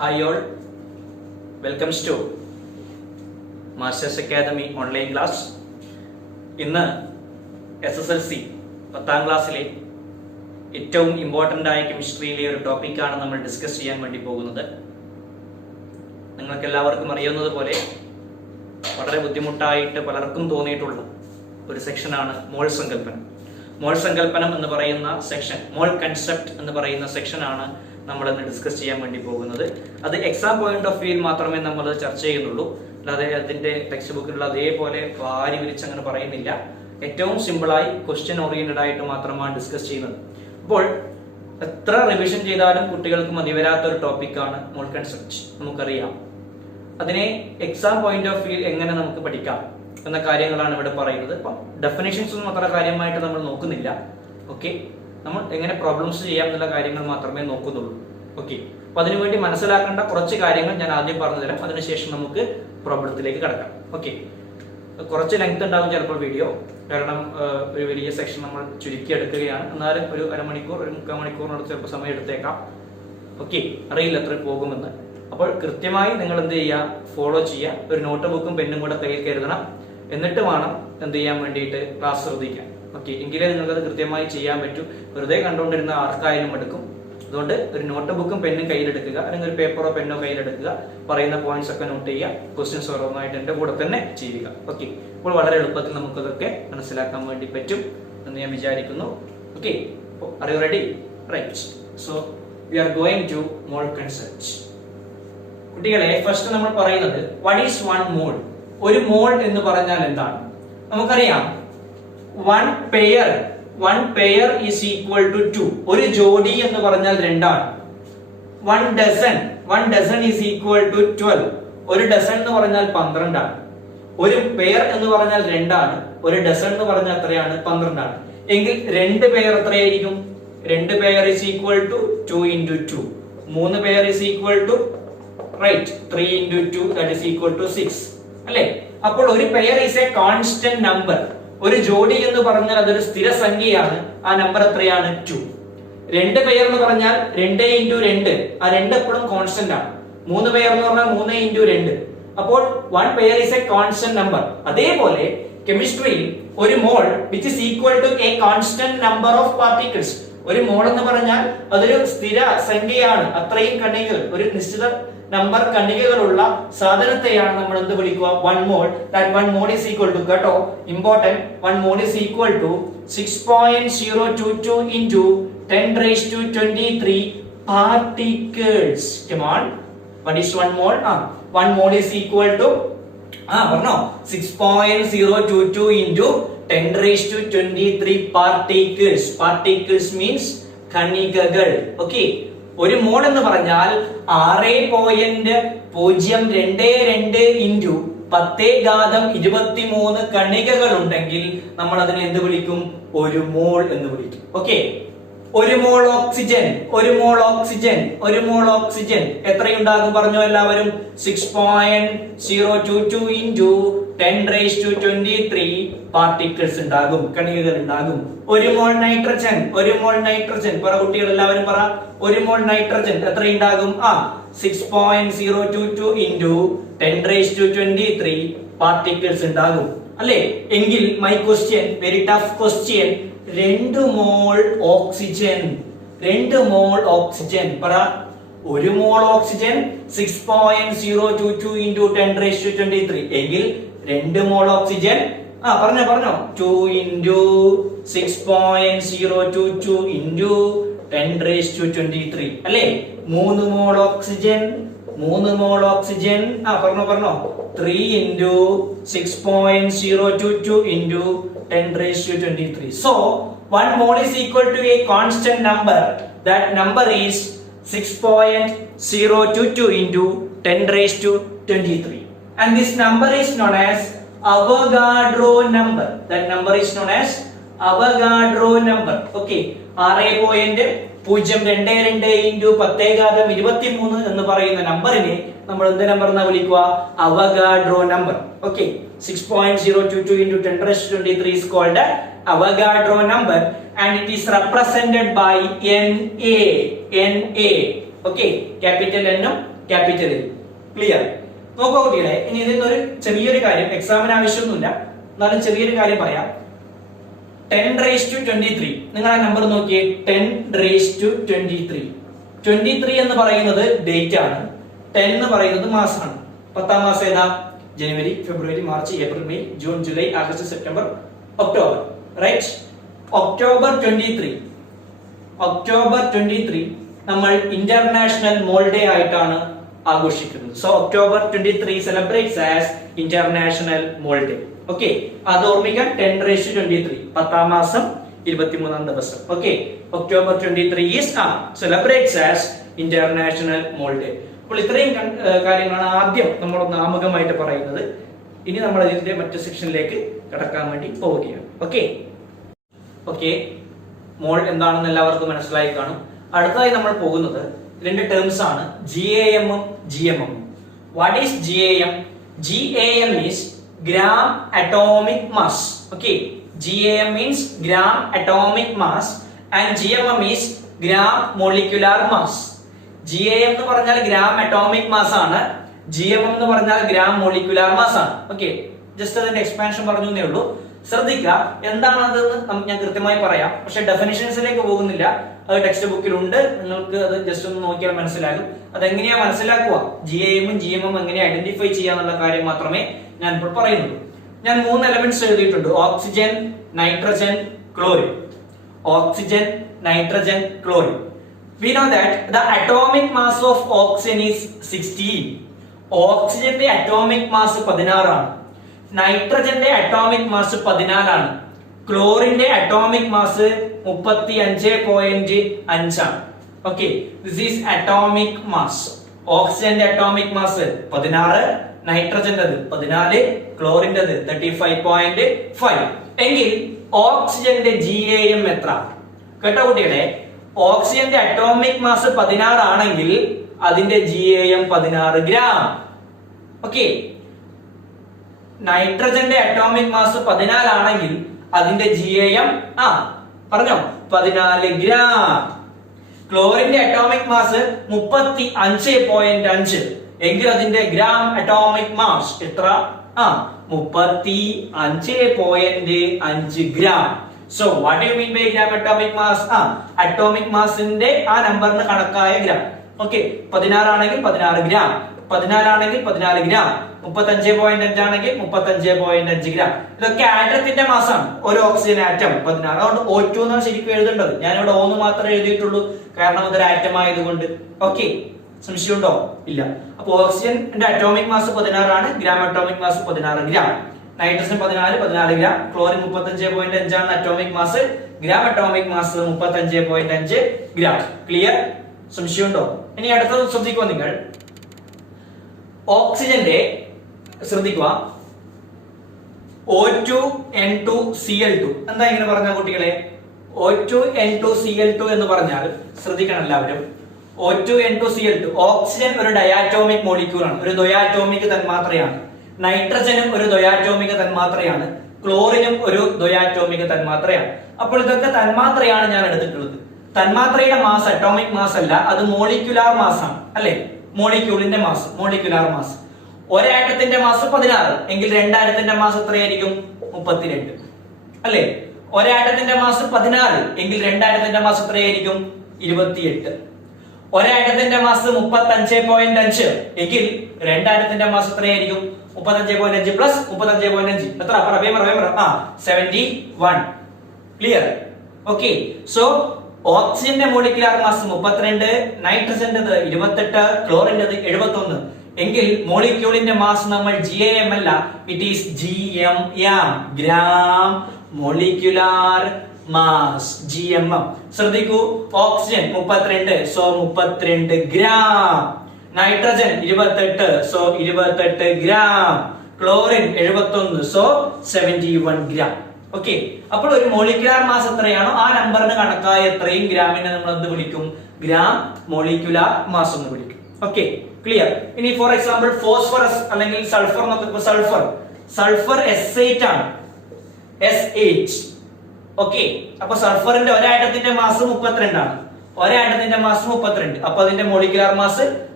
Hi all, welcomes to Masters Academy online class. ഇന്ന് SSLC 10th ക്ലാസ്സിലെ ഏറ്റവും important ആയ കെമിസ്ട്രിയിലെ ഒരു ടോപ്പിക്കാണ് നമ്മൾ ഡിസ്കസ് ചെയ്യാൻ വേണ്ടി പോകുന്നത്. നിങ്ങൾക്ക് എല്ലാവർക്കും അറിയുന്നത് പോലെ വളരെ ബുദ്ധിമുട്ടായിട്ട് പലർക്കും തോന്നിയിട്ടുള്ള ഒരു സെക്ഷനാണ് മോൾ സങ്കല്പനം. മോൾ സങ്കല്പനം എന്ന് പറയുന്ന സെക്ഷൻ, മോൾ കൺസെപ്റ്റ് എന്ന് പറയുന്ന സെക്ഷനാണ് നമ്മൾ ഇന്ന് ഡിസ്കസ് ചെയ്യാൻ വേണ്ടി പോകുന്നത്. അത് എക്സാം പോയിന്റ് ഓഫ് വ്യൂവിൽ മാത്രമേ നമ്മൾ ചർച്ച ചെയ്യുന്നുള്ളൂ, അല്ലാതെ അതിന്റെ ടെക്സ്റ്റ് ബുക്കിലുള്ള അതേപോലെ വാരി വിരിച്ച് അങ്ങനെ പറയുന്നില്ല. ഏറ്റവും സിമ്പിളായി ക്വസ്റ്റ്യൻ ഓറിയന്റഡ് ആയിട്ട് മാത്രമാണ് ഡിസ്കസ് ചെയ്യുന്നത്. അപ്പോൾ എത്ര റിവിഷൻ ചെയ്താലും കുട്ടികൾക്ക് മതിവരാത്ത ഒരു ടോപ്പിക്കാണ് മോൾ കൺസെപ്റ്റ്. നമുക്കറിയാം അതിനെ എക്സാം പോയിന്റ് ഓഫ് വ്യൂ എങ്ങനെ നമുക്ക് പഠിക്കാം എന്ന കാര്യങ്ങളാണ് ഇവിടെ പറയുന്നത്. അപ്പം ഡെഫിനേഷൻസ് ഒന്നും അത്ര കാര്യമായിട്ട് നമ്മൾ നോക്കുന്നില്ല. ഓക്കെ, നമ്മൾ എങ്ങനെ പ്രോബ്ലംസ് ചെയ്യാം എന്നുള്ള കാര്യങ്ങൾ മാത്രമേ നോക്കുന്നുള്ളൂ. ഓക്കെ, അപ്പൊ അതിനുവേണ്ടി മനസ്സിലാക്കേണ്ട കുറച്ച് കാര്യങ്ങൾ ഞാൻ ആദ്യം പറഞ്ഞു തരാം. അതിനുശേഷം നമുക്ക് പ്രോബ്ലത്തിലേക്ക് കടക്കാം. ഓക്കെ, കുറച്ച് ലെങ്ത് ഉണ്ടാകും ചിലപ്പോൾ വീഡിയോ, കാരണം ഒരു വലിയ സെക്ഷൻ നമ്മൾ ചുരുക്കി എടുക്കുകയാണ്. എന്നാലും ഒരു അരമണിക്കൂർ, ഒരു 3/4 മണിക്കൂറിനടുത്ത് ചിലപ്പോൾ സമയം എടുത്തേക്കാം. ഓക്കെ, അറിയില്ല എത്ര പോകുമെന്ന്. അപ്പോൾ കൃത്യമായി നിങ്ങൾ എന്ത് ചെയ്യുക, ഫോളോ ചെയ്യുക. ഒരു നോട്ട് ബുക്കും പെന്നും കൂടെ കയ്യിൽ കരുതണം. എന്നിട്ട് വേണം എന്ത് ചെയ്യാൻ വേണ്ടിയിട്ട് ക്ലാസ് ശ്രദ്ധിക്കാൻ. ഓക്കെ, എങ്കിലേ നിങ്ങൾക്ക് അത് കൃത്യമായി ചെയ്യാൻ പറ്റൂ. വെറുതെ കണ്ടുകൊണ്ടിരുന്ന ആർക്കായാലും എടുക്കും. അതുകൊണ്ട് ഒരു നോട്ട് ബുക്കും പെന്നും കയ്യിലെടുക്കുക, അല്ലെങ്കിൽ ഒരു പേപ്പറോ പെന്നോ കയ്യിലെടുക്കുക. പറയുന്ന പോയിന്റ്സ് ഒക്കെ നോട്ട് ചെയ്യുക. ക്വസ്റ്റ്യൻസ് ഓരോന്നായിട്ട് എന്റെ കൂടെ തന്നെ ചെയ്യുക. ഓക്കെ, അപ്പോൾ വളരെ എളുപ്പത്തിൽ നമുക്കതൊക്കെ മനസ്സിലാക്കാൻ വേണ്ടി പറ്റും എന്ന് ഞാൻ വിചാരിക്കുന്നു. Okay, are you ready? Right. So we are going to mall concept. കുട്ടികളെ, ഫസ്റ്റ് നമ്മൾ പറയുന്നത് വാട്ട് ഈസ് വൺ മോൾ. ഒരു മോൾ എന്ന് പറഞ്ഞാൽ എന്താണ്? നമുക്കറിയാം one pair is equal to 2. ഒരു ജോഡി എന്ന് പറഞ്ഞാൽ 2 ആണ്. one dozen is equal to 12. ഒരു ഡസൺ എന്ന് പറഞ്ഞാൽ 12 ആണ്. ഒരു പെയർ എന്ന് പറഞ്ഞാൽ 2 ആണ്. ഒരു ഡസൺ എന്ന് പറഞ്ഞാൽ എത്രയാണ്? 12 ആണ്. എങ്കിൽ 2 പെയർ എത്രയായിരിക്കും? 2 pair is equal to 2 into 2. 3 pair is equal to, right, 3 into 2, that is equal to 6. അല്ലേ? അപ്പോൾ ഒരു pair is a constant number. ഒരു ജോഡി എന്ന് പറഞ്ഞാൽ അതൊരു സ്ഥിരസംഖ്യയാണ്. ആ നമ്പർ എത്രയാണ്? 2. 2 പെയർ എന്ന് പറഞ്ഞാൽ 2 into 2, ആ 2 എപ്പോഴും കോൺസ്റ്റന്റ് ആണ്. 3 പെയർ എന്ന് പറഞ്ഞാൽ 3 into 2. അപ്പോൾ 1 pair is a constant number. അതേപോലെ കെമിസ്ട്രിയിൽ ഒരു മോൾ which is equal to a constant number of particles. ഒരു മോൾ എന്ന് പറഞ്ഞാൽ അതൊരു സ്ഥിര സംഖ്യയാണ്. അത്രയും കണികകൾ, ഒരു നിശ്ചിത നമ്പർ കണികകളുള്ള സാധനത്തെയാണ് നമ്മൾ എന്ത് വിളിക്കുക? 1 മോൾ. That 1 mall is equal to, കേട്ടോ, important, 1 mall is equal to 6.022 into 10 raised to 23 particles. Come on, what is 1 mole? 1 mole is equal to പറഞ്ഞോ, 6.022 into 10 raised to 23 particles. Particles means കണികകൾ. ഓക്കെ, ഒരു മോൾ എന്ന് പറഞ്ഞാൽ 6.022 into 10⁻23 കണികകൾ ഉണ്ടെങ്കിൽ നമ്മൾ അതിനെ എന്ത് വിളിക്കും? ഒരു മോൾ എന്ന് വിളിക്കും. ഓക്കെ, ഒരു മോൾ ഓക്സിജൻ, ഒരു മോൾ ഓക്സിജൻ, ഒരു മോൾ ഓക്സിജൻ എത്രയുണ്ടാകും പറഞ്ഞോ എല്ലാവരും? 6.022 ഇൻറ്റു 10 raised to 23 പാർട്ടിക്കിൾസ് ഉണ്ടാകും, കണികകൾ ഉണ്ടാകും. ഒരു മോൾ നൈട്രജൻ, ഒരു മോൾ നൈട്രജൻ, പറ കുട്ടികൾ എല്ലാവരും പറ. ഒരു മോൾ nitrogen എത്രയുണ്ടാകും? 6.022 into 10 raised to 23 particles ഉണ്ടാകും. അല്ലേ? എങ്കിൽ my question, very tough question, 2 mall oxygen, 2 mall oxygen, പറ. ഒരു മോൾ ഓക്സിജൻ 6.022 ഇൻറ്റു 10 raised to 23 എങ്കിൽ 2 മോൾ ഓക്സിജൻ, പറഞ്ഞോ 2 ഇൻറ്റു 6.022 ഇൻറ്റു 10 raised to 23 അല്ലേ? 3 മോൾ ഓക്സിജൻ, 3 മോൾ ഓക്സിജൻ, പറഞ്ഞോ 3 into 6.022 into 10 raised to 23. So 1 mole is equal to a constant number. That number is 6.022 into 10 raised to 23. And this number is known as Avogadro number. That number is known as Avogadro number. Okay, 6.022 into 10⁻23 എന്ന് പറയുന്ന നമ്പറിനെ നമ്മൾ എന്ത് number എന്നാ വിളിക്കുക? Avogadro number. Okay, 6.022 into 10 raised to 23 is called Avogadro number and it is represented by Na. Okay, capital N capital A. Clear? നോക്കൂ കുട്ടികളെ, ഇനി ഇതിന്നൊരു ചെറിയൊരു കാര്യം, എക്സാമിന് ആവശ്യമൊന്നുമില്ല, എന്നാലും ചെറിയൊരു കാര്യം പറയാം. 10⁻23 നിങ്ങൾ ആ നമ്പർ നോക്കിയേ. 10⁻23. 23 എന്ന് പറയുന്നത് ഡേറ്റ് ആണ്, 10 എന്ന് പറയുന്നത് മാസമാണ്. 10ാം മാസം ഏതാ? ജനുവരി, ഫെബ്രുവരി, March, April, May, June, July, August, September, October. Right? October 23 നമ്മൾ ഇന്റർനാഷണൽ മോൾ ഡേ ആയിട്ടാണ് ആഘോഷിക്കുന്നത്. So October 23 celebrates as international മോൾ ഡേ. ഓക്കെ, അത് ഓർമ്മിക്കാൻ. 10⁻23 10ാം മാസം 23ാം ദിവസം. Okay, October 23 is celebrates as international mall day. അപ്പോൾ ഇത്രയും കാര്യങ്ങളാണ് ആദ്യം നമ്മൾ ആമുഖമായിട്ട് പറയുന്നത്. ഇനി നമ്മൾ ഇതിന്റെ മറ്റു സെക്ഷനിലേക്ക് കടക്കാൻ വേണ്ടി പോവുകയാണ്. ഓക്കെ ഓക്കെ മോൾ എന്താണെന്ന് എല്ലാവർക്കും മനസ്സിലായി കാണും. അടുത്തതായി നമ്മൾ പോകുന്നത് രണ്ട് ടേംസ് ആണ്, GAM ഉം GMM ഉം. What is GAM? GAM is gram atomic mass. Okay, GAM means gram atomic mass and GMM is gram molecular mass. GAM എന്ന് പറഞ്ഞാൽ gram atomic mass ആണ്, GMM എന്ന് പറഞ്ഞാൽ gram molecular mass ആണ്. Okay, just അതിന്റെ expansion പറഞ്ഞു എന്നേ ഉള്ളൂ. ശ്രദ്ധിക്കുക, എന്താണതെന്ന് ഞാൻ കൃത്യമായി പറയാം, പക്ഷെ ഡെഫിനിഷൻസിലേക്ക് പോകുന്നില്ല. അത് ടെക്സ്റ്റ് ബുക്കിലുണ്ട്, നിങ്ങൾക്ക് അത് ജസ്റ്റ് ഒന്ന് നോക്കിയാൽ മനസ്സിലാകും. അതെങ്ങനെയാ മനസ്സിലാക്കുക, GAM ഉം GMM എങ്ങനെ ഐഡന്റിഫൈ ചെയ്യാന്നുള്ള കാര്യം മാത്രമേ ഞാൻ ഇപ്പോൾ പറയുന്നുള്ളൂ. ഞാൻ 3 എലമെന്റ്സ് എഴുതിയിട്ടുണ്ട്: oxygen, nitrogen, chlorine. Oxygen, nitrogen, chlorine. We know that the atomic mass of oxygen is 16. ഓക്സിജന്റെ അറ്റോമിക് മാസ് 16 ആണ്. നൈട്രജന്റെ അറ്റോമിക് മാസ് 14 ആണ്. ക്ലോറിന്റെ അറ്റോമിക് മാസ് 35.5 ആണ്. Okay, this is atomic mass. ഓക്സിജന്റെ അറ്റോമിക് മാസ് 16, നൈട്രജന്റേത് 14, ക്ലോറിന്റേത് 35.5. എങ്കിൽ ഓക്സിജന്റെ GAM എത്ര? കേട്ടോ കുട്ടികളെ, ഓക്സിജന്റെ അറ്റോമിക് മാസ് 16 ആണെങ്കിൽ അതിന്റെ GAM 16 gram. Okay, നൈട്രജന്റെ atomic mass 14 ആണെങ്കിൽ അതിന്റെ GAM പറഞ്ഞോ 14 ഗ്രാം. ക്ലോറിന്റെ അറ്റോമിക് മാസ് 35.5 എങ്കിൽ അതിന്റെ ഗ്രാം അറ്റോമിക് മാസ് എത്ര? 35.5 gram. So what do you mean by gram atomic mass? Atomic മാസിന്റെ ആ നമ്പറിന് കണക്കായ ഗ്രാം. ഓക്കെ, 16 ആണെങ്കിൽ 16 ഗ്രാം, 14 ആണെങ്കിൽ 14 ഗ്രാം, 35.5 ആണെങ്കിൽ 35.5 ഗ്രാം. ഇതൊക്കെ ആറ്റത്തിന്റെ മാസാണ്. ഒരു ഓക്സിജൻ ആറ്റം 16. അതുകൊണ്ട് O2 എന്നാണ് ശരിക്കും എഴുതേണ്ടത്. ഞാനിവിടെ O മാത്രമേ എഴുതിയിട്ടുള്ളൂ, കാരണം അതൊരു ആറ്റം ആയതുകൊണ്ട്. ഓക്കെ, സംശയമുണ്ടോ? ഇല്ല. അപ്പൊ ഓക്സിജന്റെ അറ്റോമിക് മാസ് 16 ആണ്, gram atomic mass 16 gram. Nitrogen 14 gram, chlorine 35.5 ആണ് atomic mass, gram atomic mass 35.5 gram. Clear? സംശയമുണ്ടോ? ഇനി അടുത്തത് ശ്രദ്ധിക്കുക നിങ്ങൾ. ഓക്സിജന്റെ ശ്രദ്ധിക്കുക, O2N2Cl2. എന്താ ഇങ്ങനെ പറഞ്ഞ കുട്ടികളെ? O2N2Cl2 എന്ന് പറഞ്ഞാൽ ശ്രദ്ധിക്കണം എല്ലാവരും. O2N2Cl2 ഓക്സിജൻ ഒരു ഡയാറ്റോമിക് മോളിക്യൂൾ ആണ്, ഒരു ദ്വയാറ്റോമിക് തന്മാത്രയാണ്. നൈട്രജനും ഒരു ദ്വയാറ്റോമിക തന്മാത്രയാണ്, ക്ലോറിനും ഒരു ദ്വയാറ്റോമിക തന്മാത്രയാണ്. അപ്പോൾ ഇതൊക്കെ തന്മാത്രയാണ് ഞാൻ എടുത്തിട്ടുള്ളത്. തന്മാത്രയുടെ മാസ് അറ്റോമിക് മാസ് അല്ല, അത് മോളിക്യുലാർ മാസ് ആണ്, അല്ലെ? മോളിക്യൂളിന്റെ മാസ്, മോളിക്യുലാർ മാസ്. ഒരാറ്റത്തിന്റെ മാസ് 16 എങ്കിൽ രണ്ടാറ്റത്തിന്റെ മാസ് എത്രയായിരിക്കും? 32, അല്ലെ? ഒരാറ്റത്തിന്റെ മാസ് 14 എങ്കിൽ രണ്ടാറ്റത്തിന്റെ മാസ് എത്രയായിരിക്കും? 28. ഒരാറ്റത്തിന്റെ മാസ് 35.5 എങ്കിൽ രണ്ടാറ്റത്തിന്റെ മാസ് എത്രയായിരിക്കും? 35.5 പ്ലസ് 35.5 എത്ര? 71. ക്ലിയർ? ഓക്കെ, സോ ഓക്സിജന്റെ മോളിക്യുലാർ മാസ് 32, നൈട്രജന്റേത് 28, ക്ലോറിന്റേത് 71 എങ്കിൽ മോളിക്യൂളിന്റെ മാസ് നമ്മൾ GAM അല്ല, it is GMM, gram molecular mass, GMM. ശ്രദ്ധിക്കൂ, oxygen 32, so 32 gram. Nitrogen 28, so 28 gram. Chlorine 71, so 71 gram. Okay, അപ്പോൾ ഒരു മോളിക്യുലാർ മാസ് എത്രയാണോ ആ നമ്പറിന് കണക്കായ എത്രയും ഗ്രാമിനെ നമ്മൾ എന്ത് വിളിക്കും? ഗ്രാം മോളിക്യുലാർ മാസ് എന്ന് വിളിക്കും. Okay, clear? ഇനി ഫോർ എക്സാമ്പിൾ ഫോസ്ഫറസ് അല്ലെങ്കിൽ സൾഫർ എന്നൊക്കെ. സൾഫർ S8 ആണ്, S8. ഓക്കെ, അപ്പൊ സൾഫറിന്റെ ഒരാറ്റത്തിന്റെ മാസ് 32 ആണ്, ഒരാറ്റത്തിന്റെ മാസ് 32. അപ്പൊ അതിന്റെ മോളിക്യുലാർ മാസ്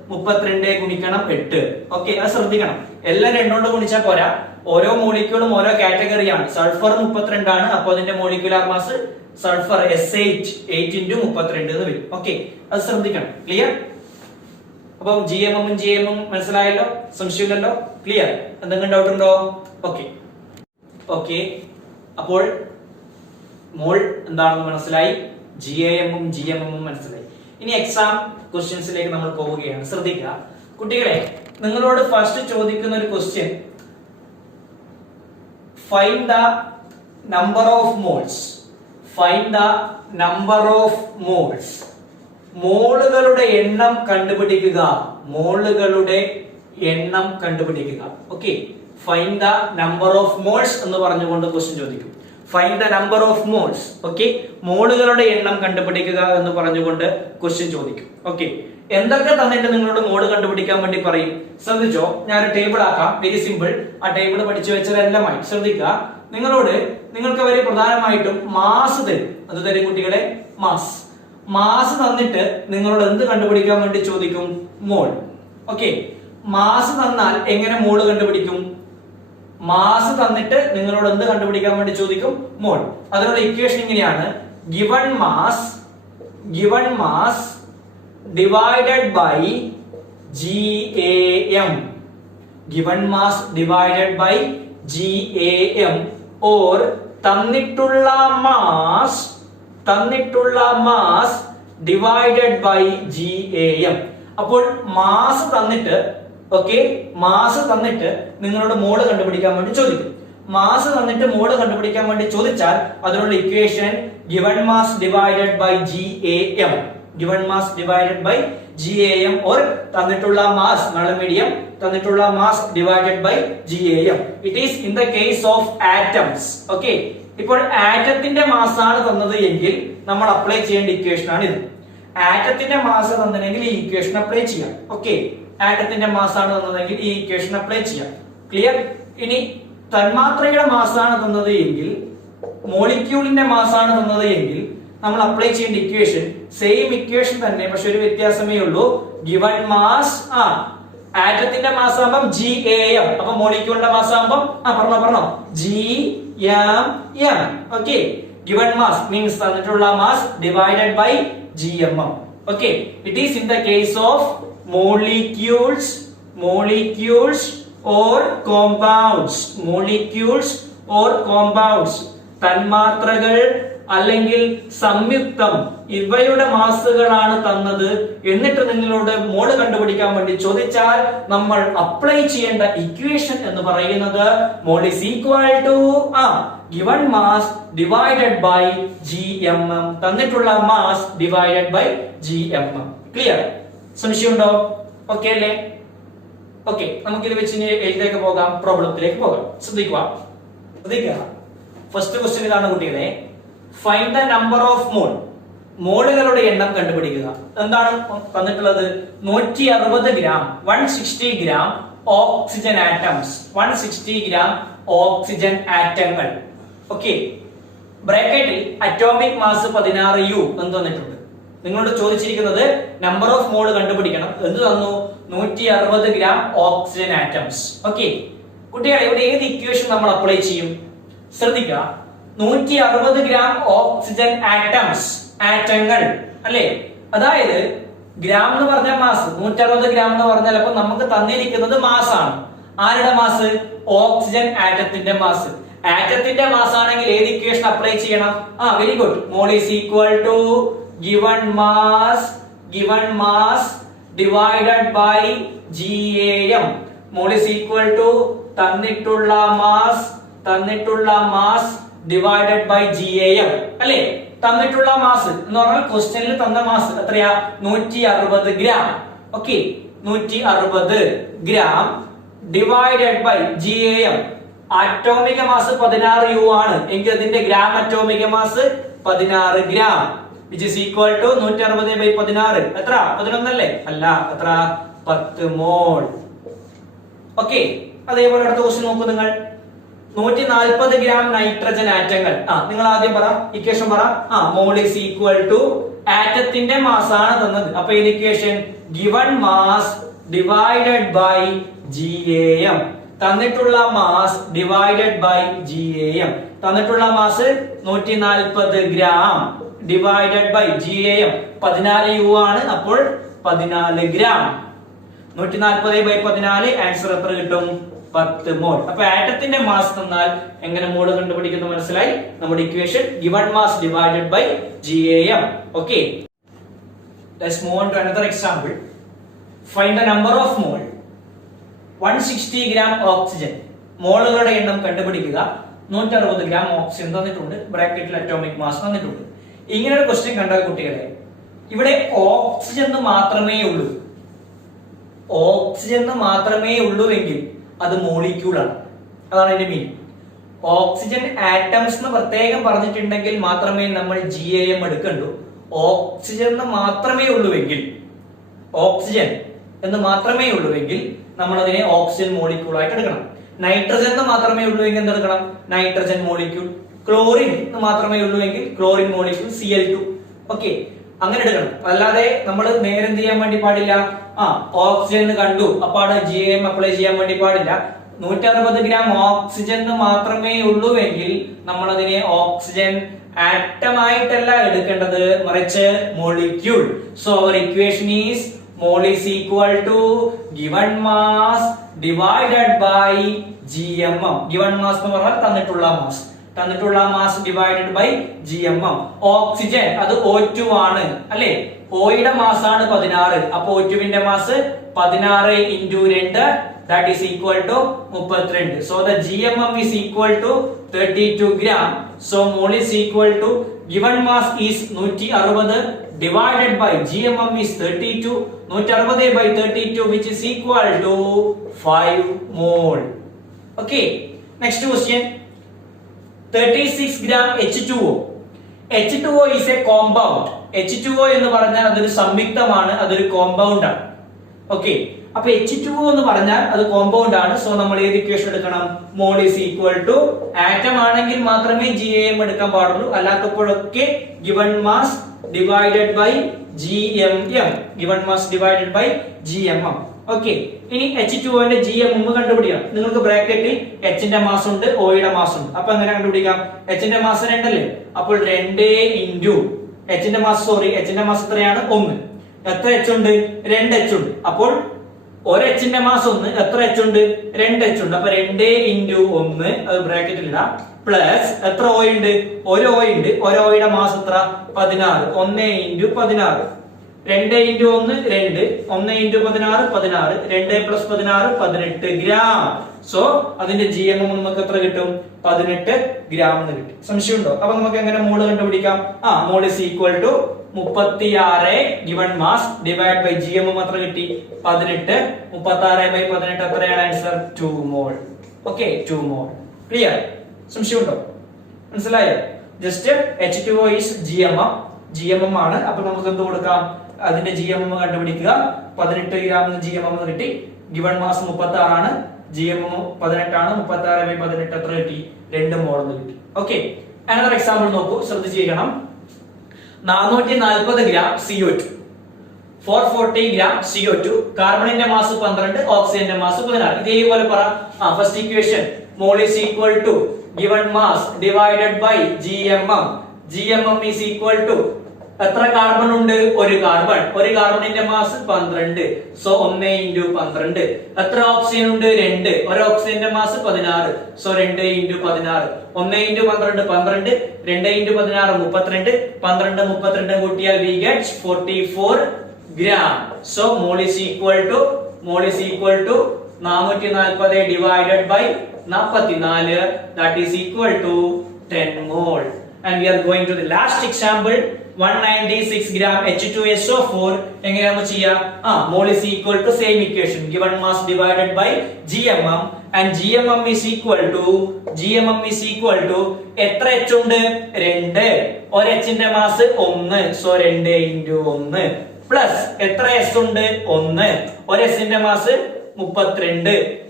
32 ഗുണിക്കണം 8. ഓക്കെ, അത് ശ്രദ്ധിക്കണം. എല്ലാം 2 കൊണ്ട് ഗുണിച്ചാൽ പോരാ, ഓരോ മോളിക്യൂളും ഓരോ കാറ്റഗറിയാണ്. സൾഫർ 32 ആണ്, അപ്പൊ അതിന്റെ മോളിക്യുലാർ മാസ് സൾഫർ SH 8 × 32 എന്ന് വരും. ഓക്കെ, അത് ശ്രദ്ധിക്കണം. ക്ലിയർ? അപ്പം GMM GMM മനസ്സിലായല്ലോ, സംശയമില്ലല്ലോ? ക്ലിയർ? എന്തെങ്കിലും ഡൗട്ട് ഉണ്ടോ? ഓക്കെ ഓക്കെ, അപ്പോൾ മോൾ എന്താണെന്ന് മനസ്സിലായി, GAM GMM മനസ്സിലായി. ഇനി എക്സാം ക്വസ്റ്റ്യൻസിലേക്ക് നമ്മൾ പോവുകയാണ്. ശ്രദ്ധിക്കുക കുട്ടികളെ, നിങ്ങളോട് ഫസ്റ്റ് ചോദിക്കുന്ന ഒരു question, find the number of moles. Find the number of moles. മോളുകളുടെ എണ്ണം കണ്ടുപിടിക്കുക. മോളുകളുടെ എണ്ണം കണ്ടുപിടിക്കുക. Okay, find the number of moles എന്ന് പറഞ്ഞുകൊണ്ട് ക്വസ്റ്റ്യൻ ചോദിക്കും. Find the number of moles. Okay, മോളുകളുടെ എണ്ണം കണ്ടുപിടിക്കുക എന്ന് പറഞ്ഞുകൊണ്ട് ക്വസ്റ്റ്യൻ ചോദിക്കും. ഓക്കെ, എന്തൊക്കെ തന്നിട്ട് നിങ്ങളോട് മോള് കണ്ടുപിടിക്കാൻ വേണ്ടി പറയും? ശ്രദ്ധിച്ചോ, ഞാൻ ടേബിൾ ആക്കാം. Very simple. ആ ടേബിൾ പഠിച്ചു വെച്ചതെല്ലാമായി ശ്രദ്ധിക്കുക. നിങ്ങൾക്ക് അവര് പ്രധാനമായിട്ടും മാസ് തരും. അത് തരും കുട്ടികളെ, മാസ്. മാസ് തന്നിട്ട് നിങ്ങളോട് എന്ത് കണ്ടുപിടിക്കാൻ വേണ്ടി ചോദിക്കും? മോൾ. ഓക്കെ, മാസ് തന്നാൽ എങ്ങനെ മോള് കണ്ടുപിടിക്കും? മാസ് തന്നിട്ട് നിങ്ങളോട് എന്ത് കണ്ടുപിടിക്കാൻ വേണ്ടി ചോദിക്കും? മോൾ. അതിനുള്ള ഇക്വേഷൻ ഇങ്ങനെയാണ്: given mass divided by GAM. Given mass divided by GAM or തന്നിട്ടുള്ള മാസ് ഡിവൈഡഡ് ബൈ GAM. അപ്പോൾ മാസ് തന്നിട്ട്, ഓക്കെ, മാസ് തന്നിട്ട് നിങ്ങളോട് മോള് കണ്ടുപിടിക്കാൻ വേണ്ടി ചോദിക്കും. മാസ് തന്നിട്ട് മോള് കണ്ടുപിടിക്കാൻ വേണ്ടി ചോദിച്ചാൽ അതിനുള്ള equation given mass divided by GAM. Given mass divided by GAM or തന്നിട്ടുള്ള മാസ്, മീഡിയം, തന്നിട്ടുള്ള mass divided by GAM. It is in the case of atoms. Okay, ഇപ്പോൾ ആറ്റത്തിന്റെ മാസ് ആണ് തന്നത് എങ്കിൽ നമ്മൾ അപ്ലൈ ചെയ്യേണ്ട ഇക്വേഷൻ ആണ് ഇത്. ആറ്റത്തിന്റെ മാസ് തന്നില്ലെങ്കിൽ ഈ ഇക്വേഷൻ അപ്ലൈ ചെയ്യാം. ഓക്കെ, ആറ്റത്തിന്റെ മാസ് ആണ് തന്നതെങ്കിൽ ഈ ഇക്വേഷൻ അപ്ലൈ ചെയ്യാം. ക്ലിയർ? ഇനി തന്മാത്രയുടെ മാസ് ആണ് തന്നത് എങ്കിൽ, മോളിക്യൂളിന്റെ മാസ് ആണ് തന്നത് എങ്കിൽ നമ്മൾ അപ്ലൈ ചെയ്യേണ്ട ഇക്വേഷൻ സെയിം ഇക്വേഷൻ തന്നെ, പക്ഷെ ഒരു വ്യത്യാസമേ ഉള്ളൂ. ഗിവൺ മാസ്, ആറ്റത്തിന്റെ മാസ് ആകുമ്പോൾ GAM, അപ്പൊ മോളിക്യൂളിന്റെ മാസ് ആകുമ്പോൾ പറഞ്ഞോ GM. Okay, given mass means തന്നിട്ടുള്ള mass divided by GMM. Okay, it is in the case of molecules or compounds. തന്മാത്രകൾ അല്ലെങ്കിൽ സംയുക്തം, ഇവയുടെ മാസുകളാണ് തന്നത് എന്നിട്ട് നിങ്ങളോട് മോള് കണ്ടുപിടിക്കാൻ വേണ്ടി ചോദിച്ചാൽ നമ്മൾ അപ്ലൈ ചെയ്യേണ്ട ഇക്വേഷൻ എന്ന് പറയുന്നത് മോൾ is equal to given mass divided by GMM. തന്നിട്ടുള്ള mass divided by GMM. Clear? സംശയമുണ്ടോ? ഓക്കെ അല്ലേ? ഓക്കെ, നമുക്ക് ഇത് വെച്ച് എഴുതിലേക്ക് പോകാം, പ്രോബ്ലത്തിലേക്ക് പോകാം. ശ്രദ്ധിക്കുക. ഫസ്റ്റ് ക്വസ്റ്റ്യൻ ഇതാണ് കുട്ടികളെ, ഫൈൻഡ് ദ നമ്പർ ഓഫ് മോൾ. മോളുകളുടെ എണ്ണം കണ്ടുപിടിക്കുക. എന്താണ് തന്നിട്ടുള്ളത്? 160 gram, 160 gram oxygen atoms, 160 gram oxygen ആറ്റങ്ങൾ. ഓക്കെ, ബ്രാക്കറ്റിൽ അറ്റോമിക് മാസ് 16U എന്ന് തന്നിട്ടുണ്ട്. നിങ്ങളോട് ചോദിച്ചിരിക്കുന്നത് നമ്പർ ഓഫ് മോൾ കണ്ടുപിടിക്കണം. എന്ത് തന്നു? 160 ഗ്രാം ഓക്സിജൻ ആറ്റംസ്. ഓക്കെ കുട്ടികളെ, ഇവിടെ ഏത് ഇക്വേഷൻ നമ്മൾ അപ്ലൈ ചെയ്യും? ശ്രദ്ധിക്കുക, 160 ഗ്രാം ഓക്സിജൻ ആറ്റംസ്, ആറ്റങ്ങൾ അല്ലേ? അതായത് ഗ്രാം എന്ന് പറഞ്ഞാൽ മാസ്, 160 ഗ്രാം എന്ന് പറഞ്ഞാൽ അപ്പൊ നമുക്ക് തന്നിരിക്കുന്നത് മാസ് ആണ്. ആരുടെ മാസ്? Oxygen ആറ്റത്തിന്റെ mass. ആറ്റത്തിന്റെ മാസ് ആണെങ്കിൽ ഏത് ഇക്വേഷൻ അപ്ലൈ ചെയ്യണം? Very good. Mall is equal to given mass divided by GAM. Mall is equal to തന്നിട്ടുള്ള മാസ് ഡിവൈഡഡ് ബൈ GAM അല്ലേ? തന്നിട്ടുള്ള മാസ് എന്ന് പറഞ്ഞാൽ ക്വസ്റ്റ്യനിൽ തന്ന മാസ് എത്രയാ? 160 gram. Okay, 160 gram divided by GAM. അറ്റോമിക mass 16U ആണ് എങ്കിൽ അതിന്റെ gram അറ്റോമിക mass 16 gram, which is equal to 160 by 16. എത്ര? 11 അല്ലേ? അല്ല, എത്ര? 10 മോൾ. ഓക്കെ, അതേപോലെ അടുത്ത ക്വസ്റ്റ്യൻ നോക്കൂ നിങ്ങൾ. 140 ഗ്രാം നൈട്രജൻ ആറ്റങ്ങൾ. നിങ്ങൾ ആദ്യം പറ, ഇക്വേഷൻ പറ. മോൾ ഈസ് ഈക്വൽ ടു ആറ്റത്തിന്റെ മാസ് ആണ് തന്നത്. അപ്പൊ ഈ equation given mass divided by GAM. തന്നിട്ടുള്ള മാസ് ഡിവൈഡഡ് ബൈ GAM. തന്നിട്ടുള്ള mass 140 gram divided by GAM 14 U ആണ്. അപ്പോൾ 14 ഗ്രാം. 140/14 ആൻസർ എത്ര കിട്ടും? 10 മോൾ. അപ്പൊ ആറ്റത്തിന്റെ മാസ് തന്നാൽ എങ്ങനെ മോൾ കണ്ടുപിടിക്കുന്നു മനസ്സിലായി? നമ്മുടെ equation given mass divided by GAM. Okay, let's move on to another example. Find the number of mall. 160 gram oxygen. മോളുകളുടെ എണ്ണം കണ്ടുപിടിക്കുക. 160 ഗ്രാം ഓക്സിജൻ തന്നിട്ടുണ്ട്. ബ്രാക്കറ്റിൽ അറ്റോമിക് മാസ് തന്നിട്ടുണ്ട്. ഇങ്ങനെ ഒരു ക്വസ്റ്റ്യൻ കണ്ടാൽ കുട്ടികളെ, ഇവിടെ ഓക്സിജൻ മാത്രമേ ഉള്ളൂ. ഓക്സിജൻ മാത്രമേ ഉള്ളൂവെങ്കിൽ അത് മോളിക്യൂൾ ആണ്. അതാണ് അതിന്റെ മീനിങ്. ഓക്സിജൻ ആറ്റംസ് എന്ന് പ്രത്യേകം പറഞ്ഞിട്ടുണ്ടെങ്കിൽ മാത്രമേ നമ്മൾ GAM എടുക്കണ്ടു. ഓക്സിജൻ മാത്രമേ ഉള്ളൂവെങ്കിൽ, ഓക്സിജൻ എന്ന് മാത്രമേ ഉള്ളൂവെങ്കിൽ നമ്മൾ അതിനെ ഓക്സിജൻ മോളിക്യൂൾ ആയിട്ട് എടുക്കണം. നൈട്രജൻ എന്ന് മാത്രമേ ഉള്ളൂവെങ്കിൽ എന്തെടുക്കണം? Nitrogen molecule. ക്ലോറിൻ എന്ന് മാത്രമേ ഉള്ളൂവെങ്കിൽ ക്ലോറിൻ മോളിക്യൂൾ Cl2. ഓക്കെ, അങ്ങനെ എടുക്കണം. അല്ലാതെ നമ്മൾ നേരെ എന്ത് ചെയ്യാൻ വേണ്ടി പാടില്ല? ഓക്സിജൻ കണ്ടു അപ്പാടെ GAM അപ്ലൈ ചെയ്യാൻ വേണ്ടി പാടില്ല. 160 ഗ്രാം ഓക്സിജൻ മാത്രമേ ഉള്ളൂവെങ്കിൽ നമ്മൾ അതിനെ ഓക്സിജൻ ആറ്റം ആയിട്ടല്ല എടുക്കേണ്ടത്, മറിച്ച് molecule. So our equation is mall is equal to given mass divided by GMM. Given mass എന്ന് പറഞ്ഞാൽ തന്നിട്ടുള്ള മാസ്. തന്നിട്ടുള്ള mass divided by GMM. Oxygen അത് O2 ആണ് അല്ലെ? ഓയുടെ മാസ് ആണ് 16. അപ്പൊ O2വിന്റെ mass 16 into 2 that is equal to 32. So the GMM is equal to 32 gram. So mole is equal to given mass is 160 divided by GMM is 32. 160 by 32 which is equal to 5 mole. Okay, next question. 36 gram H2O. H2O is a compound. H2O എന്ന് പറഞ്ഞാൽ അതൊരു സംയുക്തമാണ്, അതൊരു compound ആണ്. Okay, അപ്പൊ H2O എന്ന് പറഞ്ഞാൽ അത് കോമ്പൗണ്ട് ആണ്. സോ നമ്മൾ ഏത് ഇക്വേഷൻ എടുക്കണം? മോൾ ഈസ് ഈക്വൽ ടു ആറ്റം ആണെങ്കിൽ മാത്രമേ GAM എടുക്കാൻ പാടുള്ളൂ, അല്ലാത്തപ്പോഴൊക്കെ given mass divided by GMM. Given mass divided by GMM. Okay, ഇനി H2O ന്റെ GMM കണ്ടുപിടിക്കാം. നിങ്ങൾക്ക് ബ്രാക്കറ്റിൽ H ന്റെ മാസ് ഉണ്ട്, O യുടെ മാസ് ഉണ്ട്. അപ്പൊ എങ്ങനെ കണ്ടുപിടിക്കാം? H ന്റെ മാസ് 2 അല്ലേ? അപ്പോൾ 2 ഇൻറ്റു H ന്റെ മാസ്, H ന്റെ മാസ് എത്രയാണ്? 1. എത്ര H ഉണ്ട്? 2 H ഉണ്ട്. അപ്പോൾ ഒരു H ന്റെ മാസ് 1, എത്ര H ഉണ്ട്? 2 H ഉണ്ട്. അപ്പൊ 2 ഇൻറ്റു 1 അത് ബ്രാക്കറ്റിൽ ഇടാം, പ്ലസ് എത്ര O ഉണ്ട്? ഒരു O ഉണ്ട്. ഒരു O യുടെ മാസ് എത്ര? 16. 1 into 16. 2 into 1 2, 1 into 16 16, 2 plus 16 18 gram. So അതിന്റെ GMM നമുക്ക് എത്ര കിട്ടും? 18 ഗ്രാം എന്ന് കിട്ടും. സംശയമുണ്ടോ? അപ്പൊ നമുക്ക് എങ്ങനെ മോള് കണ്ടുപിടിക്കാം? മോൾ is equal to 36 given mass divide by GMM എത്ര കിട്ടി? 18. 36/18 എത്രയാണ് ആൻസർ? 2 മോൾ. ഓക്കെ, 2 മോൾ. ക്ലിയർ? സംശയമുണ്ടോ? മനസ്സിലായോ? ജസ്റ്റ് H2O is GMM ആണ്. അപ്പൊ നമുക്ക് എന്ത് കൊടുക്കാം? അതിന്റെ GMM കണ്ടുപിടിക്കുക. 18 ഗ്രാം GMM കിട്ടി. ഗിവൺ മാസ് 36 ആണ്, GMM 18 ആണ്. 36/18 എത്ര കിട്ടി? 2 മോൾ എന്ന് കിട്ടി. ഓക്കെ, അനദർ എക്സാമ്പിൾ നോക്കൂ, ശ്രദ്ധിച്ചിരിക്കണം. 440 gram CO2, 440 gram CO2. കാർബണിന്റെ mass 12, ഓക്സിജന്റെ മാസ് 16. ഇതേപോലെ പറ. First equation mall is equal to given mass divided by GMM. GMM is equal to എത്ര കാർബൺ ഉണ്ട്? ഒരു കാർബൺ. ഒരു കാർബണിന്റെ മാസ് 12. So 1 into 12. എത്ര ഓക്സിജൻ ഉണ്ട്? 2. ഒരു ഓക്സിജന്റെ mass 16. So 2 into 16. 1 into 12 12, 2 into 16 32. 12 32 കൂട്ടിയാൽ we get 44 gram. So mole is equal to 440 divided by 44, that is equal to 10 mole. And we are going to the last example. 196 gram H2SO4. എങ്ങനെയാണ് ചെയ്യാ? mole is equal to same equation, given mass divided by GMM, and GMM is equal to എത്ര H ഉണ്ട്? 2. ഒരു H ന്റെ mass 1, so 2 into 1, plus എത്ര S ഉണ്ട്? 1. ഒരു S ന്റെ മാസ് 32.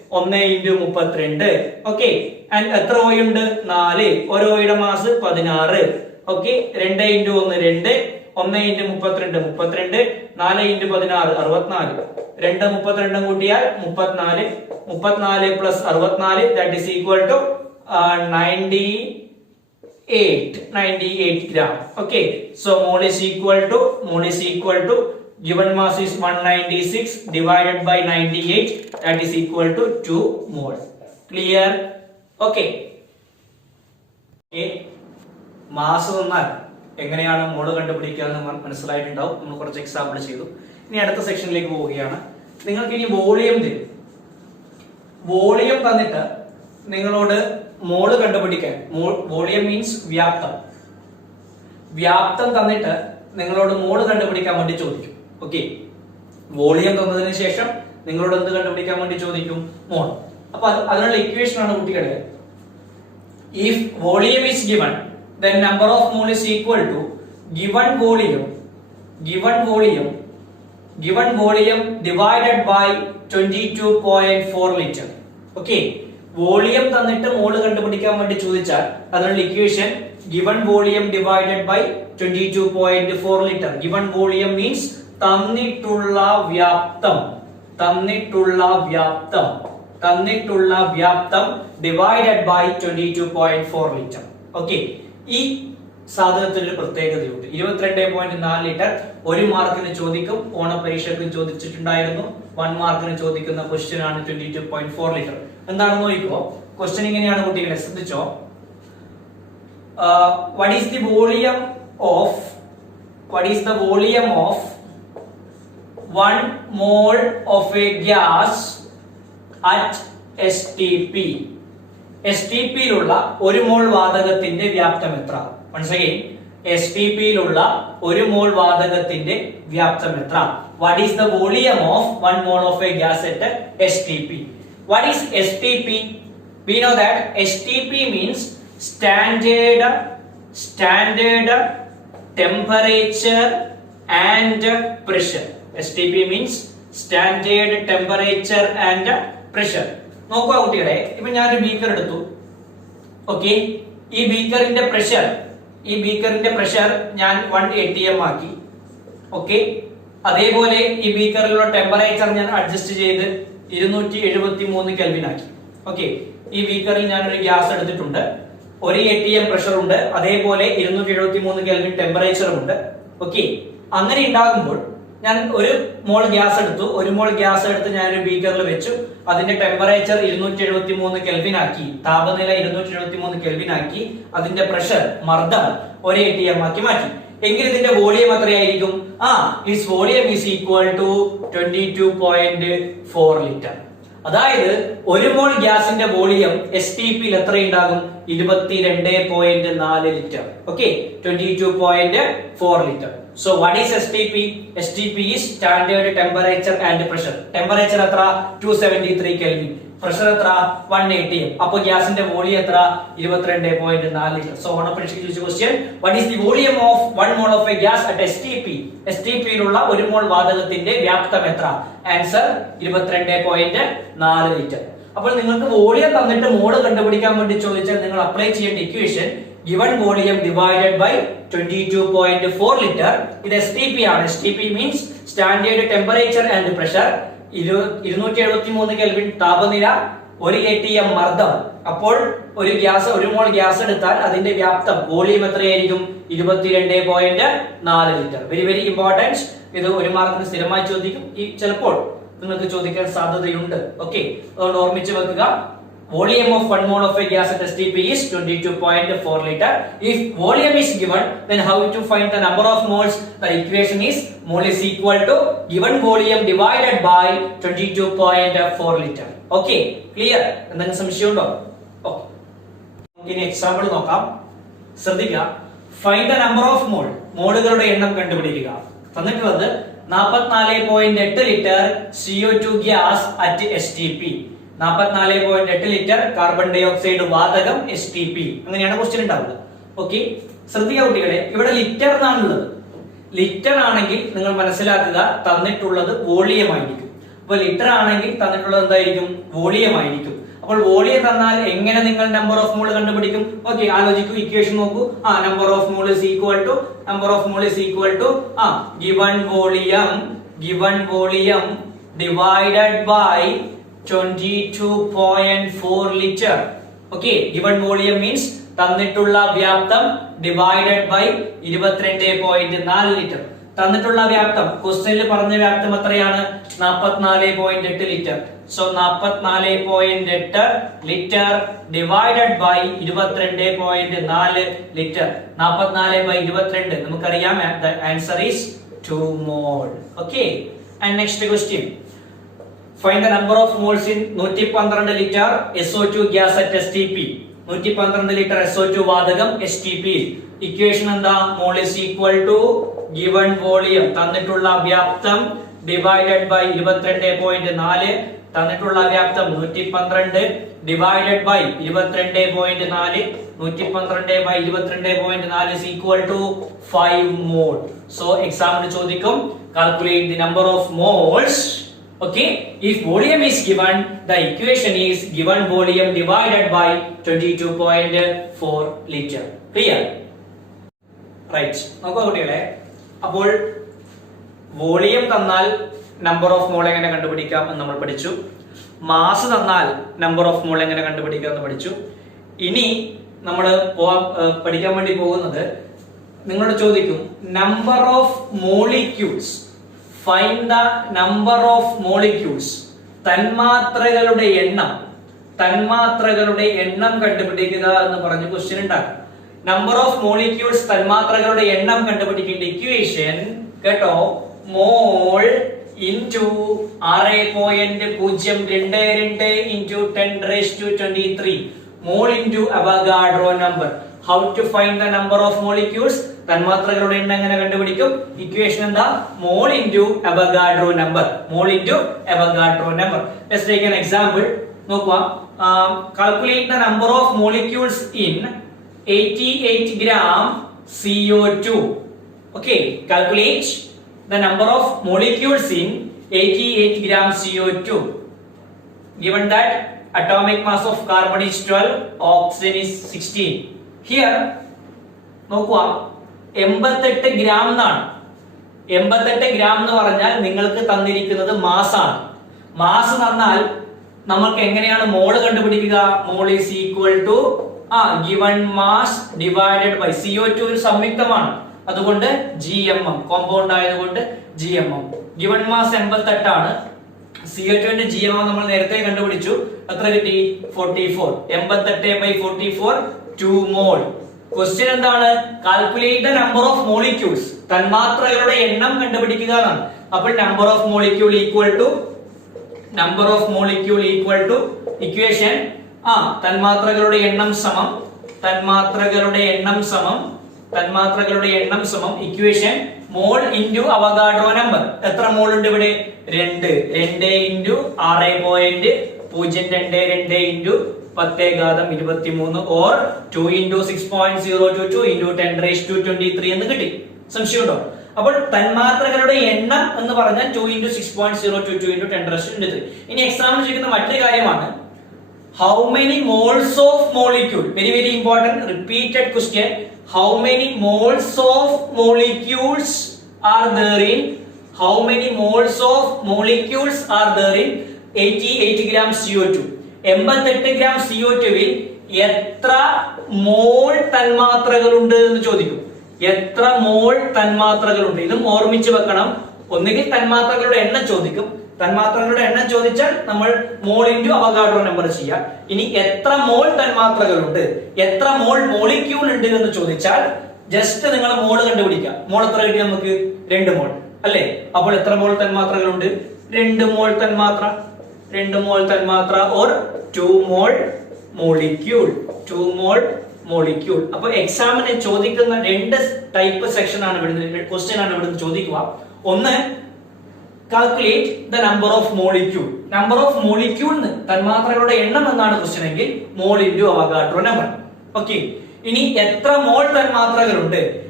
1 ഇൻറ്റു 32. ഓക്കെ, ആൻഡ് എത്ര ഓ ഉണ്ട്? 4. ഒരു ഓയുടെ mass 16. Okay, 2 into 1 2, 1 into 32 32, 4 into 16 64. 2 32 കൂട്ടിയാൽ 34. 34 plus 64 that is equal to 98 gram. Okay, so mole is equal to given mass is 196 divided by 98, that is equal to 2 mole. Clear? Okay. Mass തന്നാൽ എങ്ങനെയാണ് മോള് കണ്ടുപിടിക്കുക എന്ന് മനസ്സിലായിട്ടുണ്ടാവും. നമ്മൾ കുറച്ച് എക്സാമ്പിൾ ചെയ്തു. ഇനി അടുത്ത സെക്ഷനിലേക്ക് പോവുകയാണ്. നിങ്ങൾക്ക് ഇനി വോളിയം തരും. വോളിയം തന്നിട്ട് നിങ്ങളോട് മോള് കണ്ടുപിടിക്കാൻ, വോളിയം മീൻസ് വ്യാപ്തം. വ്യാപ്തം തന്നിട്ട് നിങ്ങളോട് മോള് കണ്ടുപിടിക്കാൻ വേണ്ടി ചോദിക്കും. ഓക്കെ, വോളിയം തന്നതിന് ശേഷം നിങ്ങളോട് എന്ത് കണ്ടുപിടിക്കാൻ വേണ്ടി ചോദിക്കും? മോൾ. അപ്പൊ അതിനുള്ള ഇക്വേഷൻ ആണ് കുട്ടികളെ. If volume is given, then number of mole is equal to given volume divided by 22.4 liter. Okay, volume തന്നിട്ട് മോള് കണ്ടുപിടിക്കാൻ വേണ്ടി ചോദിച്ചാൽ അതിനുള്ള equation given volume divided by 22.4 liter. given volume means തന്നിട്ടുള്ള വ്യാപ്തം divided by 22.4 liter. Okay, ഈ സാധനത്തിന് ഒരു പ്രത്യേകതയുണ്ട്. 22.4 ലിറ്റർ 1 മാർക്കിന് ചോദിക്കും. ഓണപരീക്ഷയ്ക്ക് ചോദിച്ചിട്ടുണ്ടായിരുന്നു. 1 മാർക്കിന് ചോദിക്കുന്ന ക്വസ്റ്റ്യൻ ആണ് 22.4 ലിറ്റർ. എന്താണെന്ന് നോക്കിക്കോ. ക്വസ്റ്റ്യൻ ഇങ്ങനെയാണ് കുട്ടികളെ, ശ്രദ്ധിച്ചോ. what is the volume of 1 mole of a gas at STP? STP യിലുള്ള 1 മോൾ വാതകത്തിന്റെ വ്യാപ്തം എത്ര? Once again, STP യിലുള്ള 1 മോൾ വാതകത്തിന്റെ വ്യാപ്തം എത്ര? What is the volume of 1 mole of a gas at STP? What is STP? We know that STP means standard temperature and pressure. STP means standard temperature and pressure. നോക്കുക കുട്ടികളെ, ഇപ്പൊ ഞാനൊരു beaker എടുത്തു. Okay, ഈ ബീക്കറിന്റെ pressure ഞാൻ 1 atm ആക്കി. Okay, അതേപോലെ ഈ ബീക്കറിലുള്ള ടെമ്പറേച്ചർ ഞാൻ അഡ്ജസ്റ്റ് ചെയ്ത് 273 കെൽവിൻ ആക്കി. ഓക്കെ, ഈ ബീക്കറിൽ ഞാൻ ഒരു ഗ്യാസ് എടുത്തിട്ടുണ്ട്. 1 atm പ്രഷർ ഉണ്ട്, അതേപോലെ 273 കെൽവിൻ ടെമ്പറേച്ചർ ഉണ്ട്. ഓക്കെ, അങ്ങനെ ഉണ്ടാകുമ്പോൾ ഞാൻ 1 മോൾ ഗ്യാസ് എടുത്ത് ഞാൻ ഒരു ബീക്കറിൽ വെച്ചു. അതിന്റെ ടെമ്പറേച്ചർ 273 കെൽവിൻ ആക്കി, താപനില 273 കെൽവിൻ ആക്കി, അതിന്റെ പ്രഷർ മർദ്ദം 1 atm ആക്കി മാറ്റി. എങ്കിൽ ഇതിന്റെ വോളിയം എത്രയായിരിക്കും? Its volume is equal to 22.4 litre. അതായത് 1 മോൾ ഗ്യാസിന്റെ വോളിയം STP യിൽ എത്ര ഉണ്ടാകും? 22.4 litre. Okay, 22.4 litre. So what is STP? STP is standard temperature and pressure. Temperature എത്ര? 273 Kelvin. Pressure എത്ര? 1 atm. അപ്പോൾ ഗ്യാസിന്റെ വോളിയം എത്ര? 22.4 litre. So one of the question, what is the volume of 1 mole of a gas at STP? STP യിലുള്ള 1 മോൾ വാതകത്തിന്റെ വ്യാപ്തം എത്ര? Answer 22.4 litre. അപ്പോൾ നിങ്ങൾക്ക് വോളിയം തന്നിട്ട് മോള് കണ്ടുപിടിക്കാൻ വേണ്ടി ചോദിച്ചാൽ നിങ്ങൾ അപ്ലൈ ചെയ്യേണ്ട equation given volume divided by 22.4 liter. ഇത് STP ആണ്. STP means standard temperature and pressure. 273 kelvin താപനില, 1 atm മർദ്ദം. അപ്പോൾ ഒരു മോൾ ഗ്യാസ് എടുത്താൽ അതിന്റെ വ്യാപ്തം വോളിയം എത്രയായിരിക്കും? 22.4 ലിറ്റർ. Very important. ഇത് 1 മാർക്കിന് സ്ഥിരമായി ചോദിക്കും. ചിലപ്പോൾ നിങ്ങൾക്ക് ചോദിക്കാൻ സാധ്യതയുണ്ട്. ഓക്കെ, അതുകൊണ്ട് ഓർമ്മിച്ച് വെക്കുക. Volume of 1 mole of a gas at STP is 22.4 liter. If volume is given, then how to find the number of moles? The equation is mole is equal to given volume divided by 22.4 liter. Okay, clear? എന്തെങ്കിലും സംശയമുണ്ടോ? Okay, ഇനി example നോക്കാം. ശ്രദ്ധിക്കുക. Find the number of mole. മോളുകളുടെ എണ്ണം കണ്ടുപിടിക്കുക. തന്നിട്ടുള്ളത് 44.8 litre CO2 gas at STP. 44.8 litre carbon dye oxide വാതകം STP. അങ്ങനെയാണ് ക്വസ്റ്റ്യൻ ഉണ്ടാവുക. ഓക്കെ, ശ്രദ്ധിക്കുക കുട്ടികളെ, ഇവിടെ ലിറ്റർ എന്നാണുള്ളത്. ലിറ്റർ ആണെങ്കിൽ നിങ്ങൾ മനസ്സിലാക്കുക തന്നിട്ടുള്ളത് വോളിയം ആയിരിക്കും. അപ്പൊ ലിറ്റർ ആണെങ്കിൽ തന്നിട്ടുള്ളത് എന്തായിരിക്കും? വോളിയം ആയിരിക്കും. അപ്പോൾ വോളിയം തന്നാൽ എങ്ങനെ നിങ്ങൾ നമ്പർ ഓഫ് മോൾ കണ്ടുപിടിക്കും? ഓക്കെ, ആലോചിക്കൂ, ഇക്വേഷൻ നോക്കൂ. Number of mall is equal to given volume divided by 22.4 liter. Okay, given volume means തന്നിട്ടുള്ള വ്യാപ്തം divided by 22.4 ലിറ്റർ. തന്നിട്ടുള്ള വ്യാപ്തം ക്വസ്റ്റ്യനിൽ പറഞ്ഞ വ്യാപ്തം എത്രയാണ്? 44.8 litre. So 44.8 litre divided by 22.4 litre. 44/22 നമുക്കറിയാം, the answer is 2 mole. Okay, and next question, find the number of moles in 112 litre SO2 gas at STP. 112 litre SO2 വാതകം STP. ഇക്വേഷൻ എന്താ? മോൾ is equal to given volume തന്നിട്ടുള്ള വ്യാപ്തം divided by 22.4. തന്നിട്ടുള്ള വ്യാപ്തം 112 divided by 22.4. 112/22.4 is equal to 5 mole. So എക്സാമിന് ചോദിക്കും, calculate the number of moles. Okay, if volume is given, the equation is given volume divided by 22.4 liter. Clear? Right. നോക്കൂ കുട്ടികളെ, അപ്പോൾ volume തന്നാൽ നമ്പർ ഓഫ് മോൾ എങ്ങനെ കണ്ടുപിടിക്കാം എന്ന് നമ്മൾ പഠിച്ചു. മാസ് തന്നാൽ നമ്പർ ഓഫ് മോൾ എങ്ങനെ കണ്ടുപിടിക്കാം എന്ന് പഠിച്ചു. ഇനി നമ്മൾ പഠിക്കാൻ വേണ്ടി പോകുന്നത്, നിങ്ങളോട് ചോദിക്കും number of molecules. Find the number of molecules. തന്മാത്രകളുടെ എണ്ണം കണ്ടുപിടിക്കുക എന്ന് പറഞ്ഞ് ക്വസ്റ്റ്യൻ ഉണ്ടാകും. നമ്പർ ഓഫ് മോളിക്യൂൾസ്, തന്മാത്രകളുടെ എണ്ണം കണ്ടുപിടിക്കേണ്ട ഇക്വേഷൻ കേട്ടോ, മോൾ into 6.022 into 10⁻23 mall into Avogadro number. How to find the number of molecules? തന്മാത്രകളുടെ എണ്ണം എങ്ങനെ കണ്ടുപിടിക്കും? ഇക്വേഷൻ എന്താ? മോൾ into Avogadro number. Let's take an example. നോക്കുക, calculate the number of molecules in 88 gram CO2. Okay, calculate the number of molecules in 88 gram CO2. Given that atomic mass of carbon is 12, oxygen is 16. Here നോക്കുക, 88 gram എന്നാണ്. 88 gram എന്ന് പറഞ്ഞാൽ നിങ്ങൾക്ക് തന്നിരിക്കുന്നത് mass ആണ്. Mass തന്നാൽ നമുക്ക് എങ്ങനെയാണ് മോള് കണ്ടുപിടിക്കുക? മോൾ is equal to given mass divided by CO2 ഒരു സംയുക്തമാണ്, അതുകൊണ്ട് GMM, കോമ്പൗണ്ട് ആയതുകൊണ്ട് GMM. given mass 88 ആണ്. CO2 ന്റെ GMM നമ്മൾ നേരത്തെ കണ്ടുപിടിച്ചു. എത്ര കിട്ടി? 44. 88/44 2 mole. ക്വസ്റ്റ്യൻ എന്താണ്? Calculate the number of molecules. തന്മാത്രകളുടെ എണ്ണം കണ്ടുപിടിക്കുക എന്നാണ്. അപ്പോൾ number of molecule equal to equation തന്മാത്രകളുടെ എണ്ണം സമം ഇക്വേഷൻ മോൾ ഇൻറ്റു അവഗാഡ്രോ നമ്പർ. എത്ര മോൾ ഉണ്ട് ഇവിടെ? 2 into 6.022 into 10⁻23 or 2 into 6.022 into 10⁻23 എന്ന് കിട്ടി. സംശയമുണ്ടോ? അപ്പോൾ തന്മാത്രകളുടെ എണ്ണം എന്ന് പറഞ്ഞാൽ 2 ഇൻറ്റു 6.022 ഇൻറ്റു 10⁻23. ഇനി എക്സാമിന് ചോദിക്കുന്ന മറ്റൊരു കാര്യമാണ്, how many moles of molecule? Very important, repeated question. How many moles of molecules are there in 88 gram CO2? 88 gram CO2 will എത്ര മോൾ തന്മാത്രകളുണ്ട് എന്ന് ചോദിക്കും. എത്ര മോൾ തന്മാത്രകളുണ്ട്? ഇതും ഓർമ്മിച്ച് വെക്കണം. ഒന്നുകിൽ തന്മാത്രകളുടെ എണ്ണം ചോദിക്കും. തന്മാത്രകളുടെ എണ്ണം ചോദിച്ചാൽ നമ്മൾ മോൾ ഇൻറ്റു അവഗാഡ്രോ നമ്പർ ചെയ്യാം. ഇനി എത്ര മോൾ തന്മാത്രകളുണ്ട്, എത്ര മോൾ മോളിക്യൂൾ ഉണ്ട് എന്ന് ചോദിച്ചാൽ ജസ്റ്റ് നിങ്ങൾ മോൾ കണ്ടുപിടിക്കുക. മോൾ എത്ര കിട്ടി നമുക്ക്? 2 മോൾ അല്ലേ? അപ്പോൾ എത്ര മോൾ തന്മാത്രകളുണ്ട്? 2 മോൾ തന്മാത്ര ഓർ 2 മോൾ മോളിക്യൂൾ. അപ്പൊ എക്സാമിന് ചോദിക്കുന്ന 2 ടൈപ്പ് സെക്ഷൻ ആണ് ഇവിടുന്ന്, ക്വസ്റ്റ്യൻ ആണ് ഇവിടുന്ന് ചോദിക്കുക. ഒന്ന്, calculate the number of molecule. Number of molecule തന്മാത്രകളുടെ എണ്ണം എന്നാണ് ക്വസ്റ്റ്യൻ എങ്കിൽ മോൾ ഇൻറ്റു അവഗാഡ്രോ നമ്പർ. ഓക്കെ, ഇനി എത്ര മോൾ തന്മാത്രകളുണ്ട്,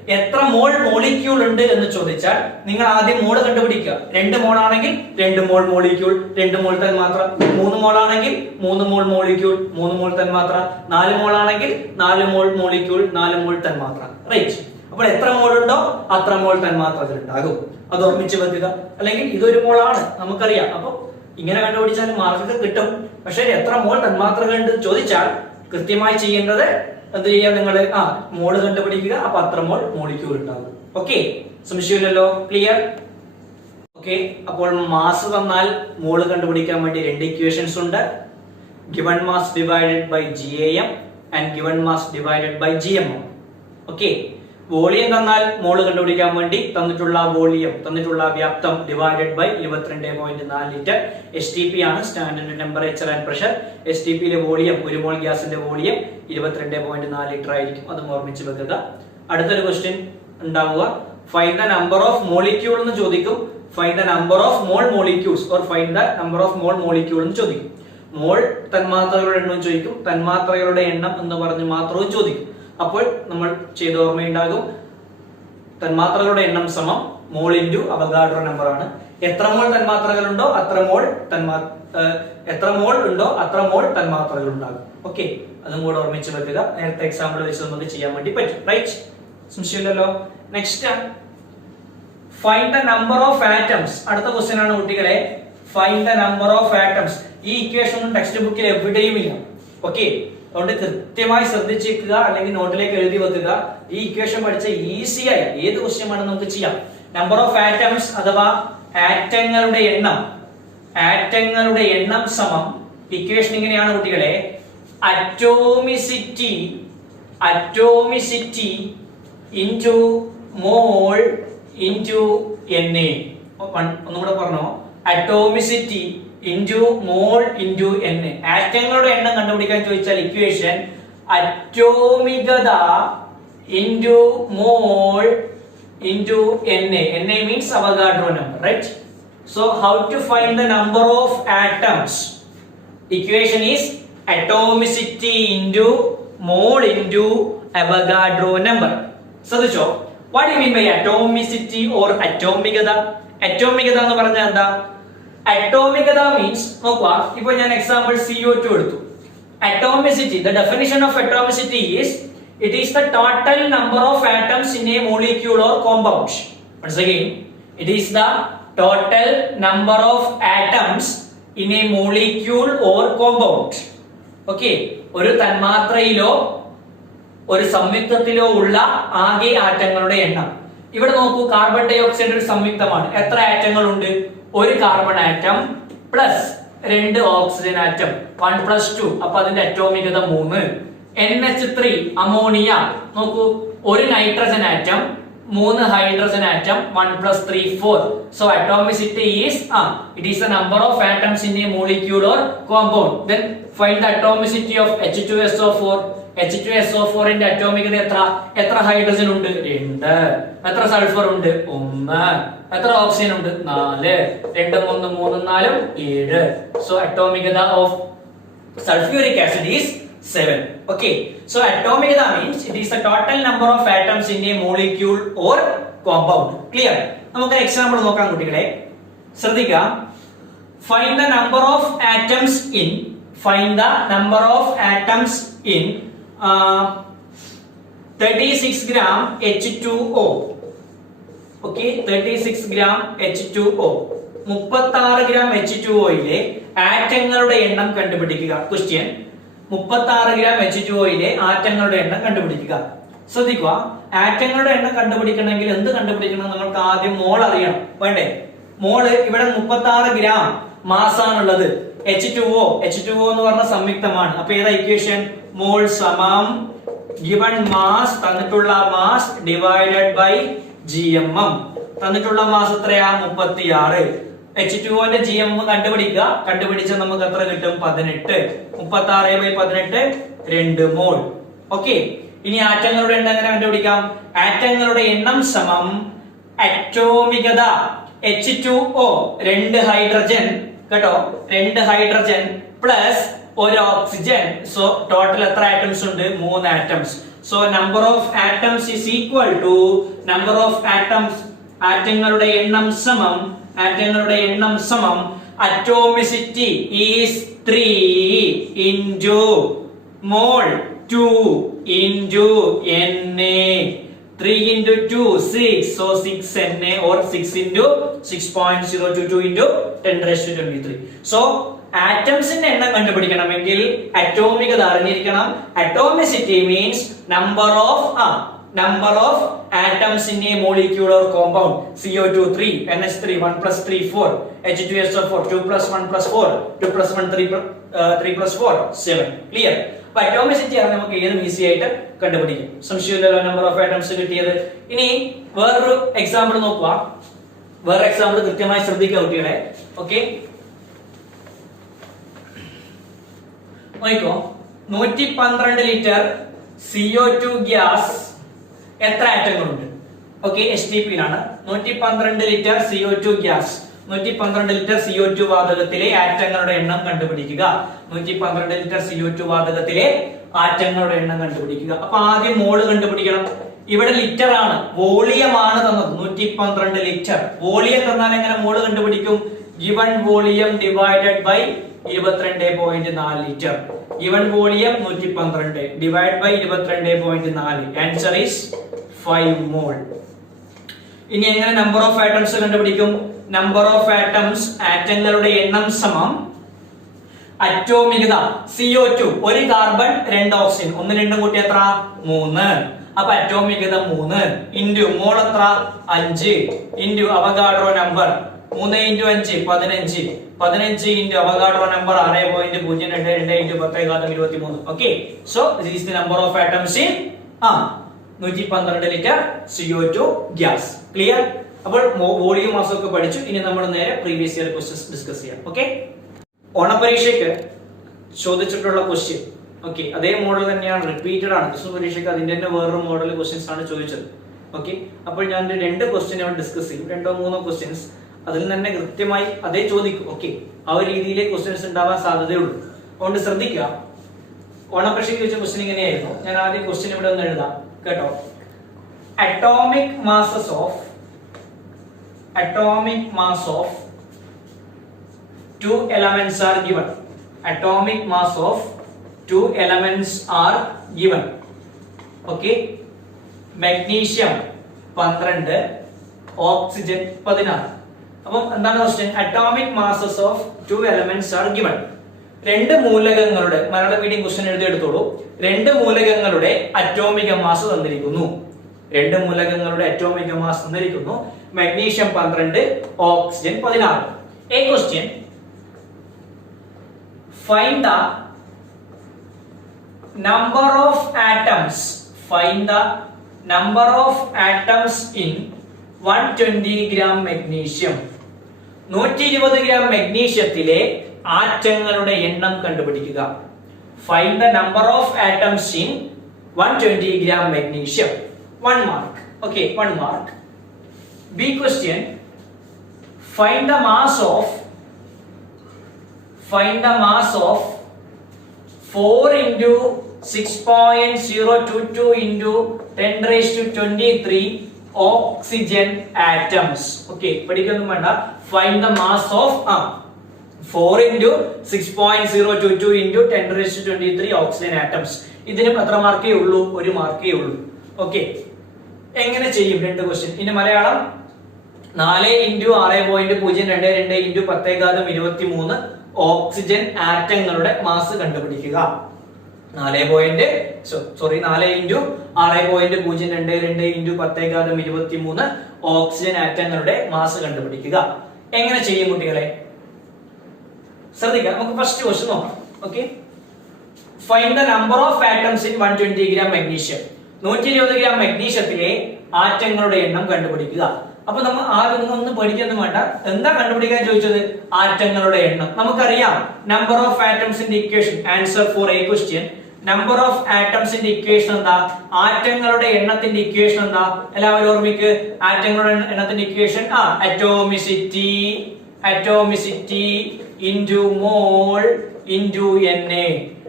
എത്ര മോൾ മോളിക്യൂൾ ഉണ്ട് എന്ന് ചോദിച്ചാൽ നിങ്ങൾ ആദ്യം മോള് കണ്ടുപിടിക്കുക. 2 മോൾ ആണെങ്കിൽ 2 മോൾ മോളിക്യൂൾ, 2 മോൾ തന്മാത്ര. 3 മോൾ ആണെങ്കിൽ 3 മോൾ മോളിക്യൂൾ, 3 മോൾ തന്മാത്ര. 4 മോൾ ആണെങ്കിൽ 4 മോൾ മോളിക്യൂൾ, 4 മോൾ തന്മാത്ര. റൈറ്റ്. അപ്പോൾ എത്ര മോൾ ഉണ്ടോ അത്ര മോൾ തന്മാത്രകൾ ഉണ്ടാകും. അത് ഓർമ്മിച്ച് വെക്കുക. അല്ലെങ്കിൽ ഇതൊരു മോളാണ് നമുക്കറിയാം. അപ്പൊ ഇങ്ങനെ കണ്ടുപിടിച്ചാൽ മാർക്കൊക്കെ കിട്ടും. പക്ഷെ എത്ര മോൾ തന്മാത്രകൾ ഉണ്ട് ചോദിച്ചാൽ കൃത്യമായി ചെയ്യേണ്ടത് എന്ത് ചെയ്യാ, നിങ്ങൾ മോള് കണ്ടുപിടിക്കുക. അപ്പൊ അത്ര മോൾ മോളിക്യൂൾ ഉണ്ടാകും. ഓക്കെ, സംശയമില്ലല്ലോ? ക്ലിയർ? ഓക്കെ, അപ്പോൾ മാസ് തന്നാൽ മോള് കണ്ടുപിടിക്കാൻ വേണ്ടി 2 ഇക്വേഷൻസ് ഉണ്ട്. Given mass divided by GAM and given mass divided by GMM. Okay, volume തന്നാൽ മോള് കണ്ടുപിടിക്കാൻ വേണ്ടി തന്നിട്ടുള്ള വോളിയം, തന്നിട്ടുള്ള വ്യാപ്തം ഡിവൈഡഡ് ബൈ 22.4 ലിറ്റർ. STP ആണ്, standard temperature and pressure. STP യിലെ വോളിയം, 1 മോൾ ഗ്യാസിന്റെ വോളിയം 22.4 ലിറ്റർ ആയിരിക്കും. അതും ഓർമ്മിച്ച് വെക്കുക. അടുത്തൊരു ക്വസ്റ്റ്യൻ ഉണ്ടാവുക, find the number of molecule എന്ന് ചോദിക്കും. Find the number of mall molecules or find the number of mall molecule എന്ന് ചോദിക്കും. മോൾ തന്മാത്രകളുടെ എണ്ണം ചോദിക്കും, തന്മാത്രകളുടെ എണ്ണം എന്ന് പറഞ്ഞ് മാത്രവും ചോദിക്കും. അപ്പോൾ നമ്മൾ ചെയ്ത ഓർമ്മയുണ്ടാകും, തന്മാത്രകളുടെ എണ്ണം സമം മോൾ ഇൻറ്റു അവഗാഡ്രോ നമ്പർ ആണ്. എത്ര മോൾ തന്മാത്രകൾ ഉണ്ടോ അത്ര മോൾ തന്മാത്രകൾ ഉണ്ടാകും. ഓക്കെ, അതും കൂടെ ഓർമ്മിച്ച് വെക്കുക. നേരത്തെ എക്സാമ്പിൾ വെച്ച് നമുക്ക് ചെയ്യാൻ വേണ്ടി പറ്റും. Right, സംശയമില്ലല്ലോ? Next, find the number of atoms. അടുത്ത ക്വസ്റ്റ്യൻ ആണ് കുട്ടികളെ, find the number of atoms. ഈ ഇക്വേഷൻ ഒന്നും ടെക്സ്റ്റ് ബുക്കിൽ എവിടെയും ഇല്ല. ഓക്കെ, അതുകൊണ്ട് കൃത്യമായി ശ്രദ്ധിച്ചേക്കുക, അല്ലെങ്കിൽ നോട്ടിലേക്ക് എഴുതി വെക്കുക. ഈ ഇക്വേഷൻ പഠിച്ച ഈസിയായി ഏത് ക്വസ്റ്റ്യൻ വേണം നമുക്ക് ചെയ്യാം. നമ്പർ ഓഫ് ആറ്റംസ് അഥവാ ആറ്റങ്ങളുടെ എണ്ണം സമം ഇക്വേഷൻ ഇങ്ങനെയാണ് കുട്ടികളെ, അറ്റോമിസിറ്റി ഇൻറ്റു മോൾ ഇൻറ്റു Na. ഒന്നുകൂടെ പറഞ്ഞോ, അറ്റോമിസിറ്റി ഇൻറ്റു മോൾ ഇൻറ്റു Na. ആറ്റങ്ങളുടെ എണ്ണം കണ്ടുപിടിക്കാൻ ചോദിച്ചാൽ equation അറ്റോമികത into mall into Na. Na means Avogadro number, right? So how to find the number of atoms? Equation is atomicity into mole into Avogadro number. ശ്രദ്ധിച്ചോ, what do you mean by atomicity or atomikada? Atomikada എന്ന് പറഞ്ഞാൽ എന്താ? Atomikada means, നോക്കുക, ഇപ്പോൾ ഞാൻ example CO2 എടുത്തു. Atomicity, the definition of atomicity is it is the total number of atoms in a molecule or compound. Once again, it is the total number of atoms in a molecule or compound. Okay, ഒരു തന്മാത്രയിലോ ഒരു സംയുക്തത്തിലോ ഉള്ള ആകെ ആറ്റങ്ങളുടെ എണ്ണം. ഇവിടെ നോക്കൂ, carbon dye oxide ഒരു സംയുക്തമാണ്. എത്ര ആറ്റങ്ങൾ ഉണ്ട്? ഒരു carbon atom plus 2 oxygen atom, 1 + 2. അപ്പൊ അതിന്റെ അറ്റോമികത 3. NH3 അമോണിയ, നോക്കൂ, ഒരു nitrogen atom, 3 hydrogen atom, 1 + 3 4. So atomicity is it is the number of atoms in a molecule or compound. Then find the atomicity of H2SO4. H2SO4 ന്റെ അറ്റോമികത എത്ര hydrogen ഉണ്ട്? 2. എത്ര sulphur ഉണ്ട്? 1. എത്ര ഓക്സിജൻ ഉണ്ട്? 4. 2 3 3 4 7. So atomikada of sulfuric acid is 7. Okay, so atomikada means it is the total number of atoms in a molecule or compound. Clear? നമുക്ക് example നോക്കാം കുട്ടികളെ, ശ്രദ്ധിക്കുക. Find the number of atoms in 36 gram H2O. Okay, 36 gram H2O. 36 gram H2O യിലെ ആറ്റങ്ങളുടെ എണ്ണം കണ്ടുപിടിക്കുക. Question, 36 gram H2O യിലെ ആറ്റങ്ങളുടെ എണ്ണം കണ്ടുപിടിക്കുക. ശ്രദ്ധിക്കുക, ആറ്റങ്ങളുടെ എണ്ണം കണ്ടുപിടിക്കണമെങ്കിൽ എന്ത് കണ്ടുപിടിക്കണം? നമ്മൾക്ക് ആദ്യം മോൾ അറിയണം, വേണ്ടേ? മോള് ഇവിടെ 36 ഗ്രാം മാസ് ആണുള്ളത്. H2O എന്ന് പറഞ്ഞ സംയുക്തമാണ്. അപ്പൊ ഏതാ ഇക്വേഷൻ? മോൾ സമം ഗിവൺ മാസ്, തന്നിട്ടുള്ള മാസ് ഡിവൈഡഡ് ബൈ GMM. തന്നിട്ടുള്ള മാസ് എത്രയാ? 36. H2O ന്റെ GMM കണ്ടുപിടിച്ചാൽ നമുക്ക് എത്ര കിട്ടും? 18. 36/18 2 മോൾ. ഓക്കെ, ഇനി ആറ്റങ്ങളുടെ എണ്ണം എങ്ങനെ കണ്ടുപിടിക്കാം? ആറ്റങ്ങളുടെ എണ്ണം സമം അറ്റോമികത H2O 2 ഹൈഡ്രജൻ, കേട്ടോ, 2 hydrogen plus 1 oxygen. So total എത്ര ആറ്റംസ് ഉണ്ട്? 3 atoms. So number of atoms is equal to number of atoms, ആറ്റങ്ങളുടെ എണ്ണം സമം atomicity is 3 into mole 2 into Na. 3 into 2 6, so 6 Na or 6 into 6.022 into 10 raised to 23. So ആറ്റംസിന്റെ എണ്ണം കണ്ടുപിടിക്കണമെങ്കിൽ അറ്റോമികത അറിഞ്ഞിരിക്കണം. Atomicity means number of atoms in a molecular compound. CO2 3, NH3 1 plus 3 4, H2SO4 2 plus 1 plus 4, 2 plus 1 3 plus 4 7. Clear? അപ്പോൾ atomicity ആണ് നമുക്ക് ഏതും easy ആയിട്ട് കണ്ടുപിടിക്കും. സംശയമില്ലല്ലോ number of atoms കിട്ടിയത്. ഇനി വേറൊരു എക്സാമ്പിൾ നോക്കുക. വേറെ എക്സാമ്പിൾ കൃത്യമായി ശ്രദ്ധിക്കുക കുട്ടികളെ. ഓക്കെ, നോക്കിക്കോ. 112 ലിറ്റർ CO2 ഗ്യാസ് എത്ര ആറ്റങ്ങളുണ്ട്? ഓക്കെ, HTP ലാണ്. 112 litre CO2 gas, 112 litre CO2 വാതകത്തിലെ ആറ്റങ്ങളുടെ എണ്ണം കണ്ടുപിടിക്കുക. 112 ലിറ്റർ CO2 വാതകത്തിലെ ആറ്റങ്ങളുടെ എണ്ണം കണ്ടുപിടിക്കുക. അപ്പൊ ആദ്യം മോള് കണ്ടുപിടിക്കണം. ഇവിടെ ലിറ്റർ ആണ്, വോളിയം ആണ് തന്നത്. 112 ലിറ്റർ വോളിയം തന്നാൽ എങ്ങനെ മോള് കണ്ടുപിടിക്കും? Given volume divided by 22.4 litre. Given volume 112 divide by 22.4. Answer is 5 മോൾ. ഇനി എങ്ങനെ നമ്പർ ഓഫ് ആറ്റംസ് കണ്ടുപിടിക്കും? നമ്പർ ഓഫ് ആറ്റംസ്, ആറ്റങ്ങളുടെ എണ്ണം സമം അറ്റോമികത. CO2 ഒരു കാർബൺ 2 ഓക്സിജൻ, 1 2 കൂട്ടി എത്ര? 3. അപ്പൊ അറ്റോമികത 3 ഇൻറ്റു മോൾ എത്ര? 5 into Avogadro number 3 into 5 15, 15 into Avogadro number 6.022 into 10⁻23. Okay, so this is the number of atoms in 112 litre CO2 gas. Clear? അപ്പോൾ volume mass ഒക്കെ പഠിച്ചു. ഇനി നമ്മൾ നേരെ പ്രീവിയസ് ഇയർ ക്വസ്റ്റ്യൻസ് ഡിസ്കസ് ചെയ്യാം. ഓക്കെ, ഓണപരീക്ഷയ്ക്ക് ചോദിച്ചിട്ടുള്ള ക്വസ്റ്റ്യൻ ഓക്കെ അതേ മോഡൽ തന്നെയാണ്, റിപ്പീറ്റഡ് ആണ്. ക്രിസ്മസ് പരീക്ഷയ്ക്ക് അതിന്റെ തന്നെ വേറൊരു മോഡൽ ക്വസ്റ്റ്യൻസ് ആണ് ചോദിച്ചത്. ഓക്കെ, അപ്പോൾ ഞാൻ 2 ക്വസ്റ്റ്യൻ ഇവിടെ ഡിസ്കസ് ചെയ്യും. 2 3 ക്വസ്റ്റ്യൻസ് അതിൽ തന്നെ കൃത്യമായി അതേ ചോദിക്കും. ഓക്കെ, ആ ഒരു രീതിയിലെ ക്വസ്റ്റ്യൻസ് ഉണ്ടാവാൻ സാധ്യതയുള്ളൂ. അതുകൊണ്ട് ശ്രദ്ധിക്കുക. ഓണപരീക്ഷയ്ക്ക് ചോദിച്ച ക്വസ്റ്റ്യൻ ഇങ്ങനെയായിരുന്നു. ഞാൻ ആദ്യം ക്വസ്റ്റ്യൻ ഇവിടെ ഒന്ന് എഴുതാം കേട്ടോ. atomic masses of 2 elements are given. Atomic mass of 2 elements are given. Okay, magnesium 12, oxygen 16. അപ്പം എന്താണ് question? Atomic masses of 2 elements are given. 2 മൂലകങ്ങളുടെ, മലയാള മീഡിയം ക്വസ്റ്റ്യൻ എഴുതിയെടുത്തോളൂ. 2 മൂലകങ്ങളുടെ അറ്റോമിക മാസ് തന്നിരിക്കുന്നു. 2 മൂലകങ്ങളുടെ അറ്റോമിക മാസ് തന്നിരിക്കുന്നു. Magnesium 12, oxygen 16. A question: find the number of atoms. Find the number of atoms in 120 gram magnesium. 120 gram magnesiumത്തിലെ ആറ്റങ്ങളുടെ എണ്ണം കണ്ടുപിടിക്കുക. Find the number of atoms in 120 gram magnesium. 1 mark. Okay, 1 mark. B question: find the mass of 4 into 6.022 into 10 raised to 23 oxygen atoms. Okay, പഠിക്കൊന്നും വേണ്ട. Find the mass of 4 into 6.022 into 10 raised to 23 oxygen atoms. ഇതിനും എത്ര മാർക്കേ ഉള്ളൂ? 1 മാർക്കേ ഉള്ളൂ. Okay, എങ്ങനെ ചെയ്യും? 2 question. ഇനി Malayalam 4 into 6.022 into 10⁻23 oxygen ആറ്റങ്ങളുടെ mass കണ്ടുപിടിക്കുക. 4 into 6.022 into 10⁻23 oxygen ആറ്റങ്ങളുടെ mass കണ്ടുപിടിക്കുക. എങ്ങനെ ചെയ്യും കുട്ടികളെ? ശ്രദ്ധിക്കുക. നമുക്ക് ഫസ്റ്റ് ക്വസ്റ്റ്യൻ നോക്കാം. Okay, find the number of atoms in 120 gram magnesium. 120 gram magnesiumത്തിലെ ആറ്റങ്ങളുടെ എണ്ണം കണ്ടുപിടിക്കുക. അപ്പൊ നമ്മൾ ആദ്യം ഒന്നും പഠിക്കൊന്നും വേണ്ട. എന്താ കണ്ടുപിടിക്കാൻ ചോദിച്ചത്? ആറ്റങ്ങളുടെ എണ്ണം. നമുക്കറിയാം number of ആറ്റംസിന്റെ equation. Answer four A question: number of ആറ്റംസിന്റെ equation എന്താ? ആറ്റങ്ങളുടെ എണ്ണത്തിന്റെ ഇക്വേഷൻ എന്താ? എല്ലാവരും ഓർമ്മിക്ക്. ആറ്റങ്ങളുടെ എണ്ണത്തിന്റെ equation atomicity into mole into Na.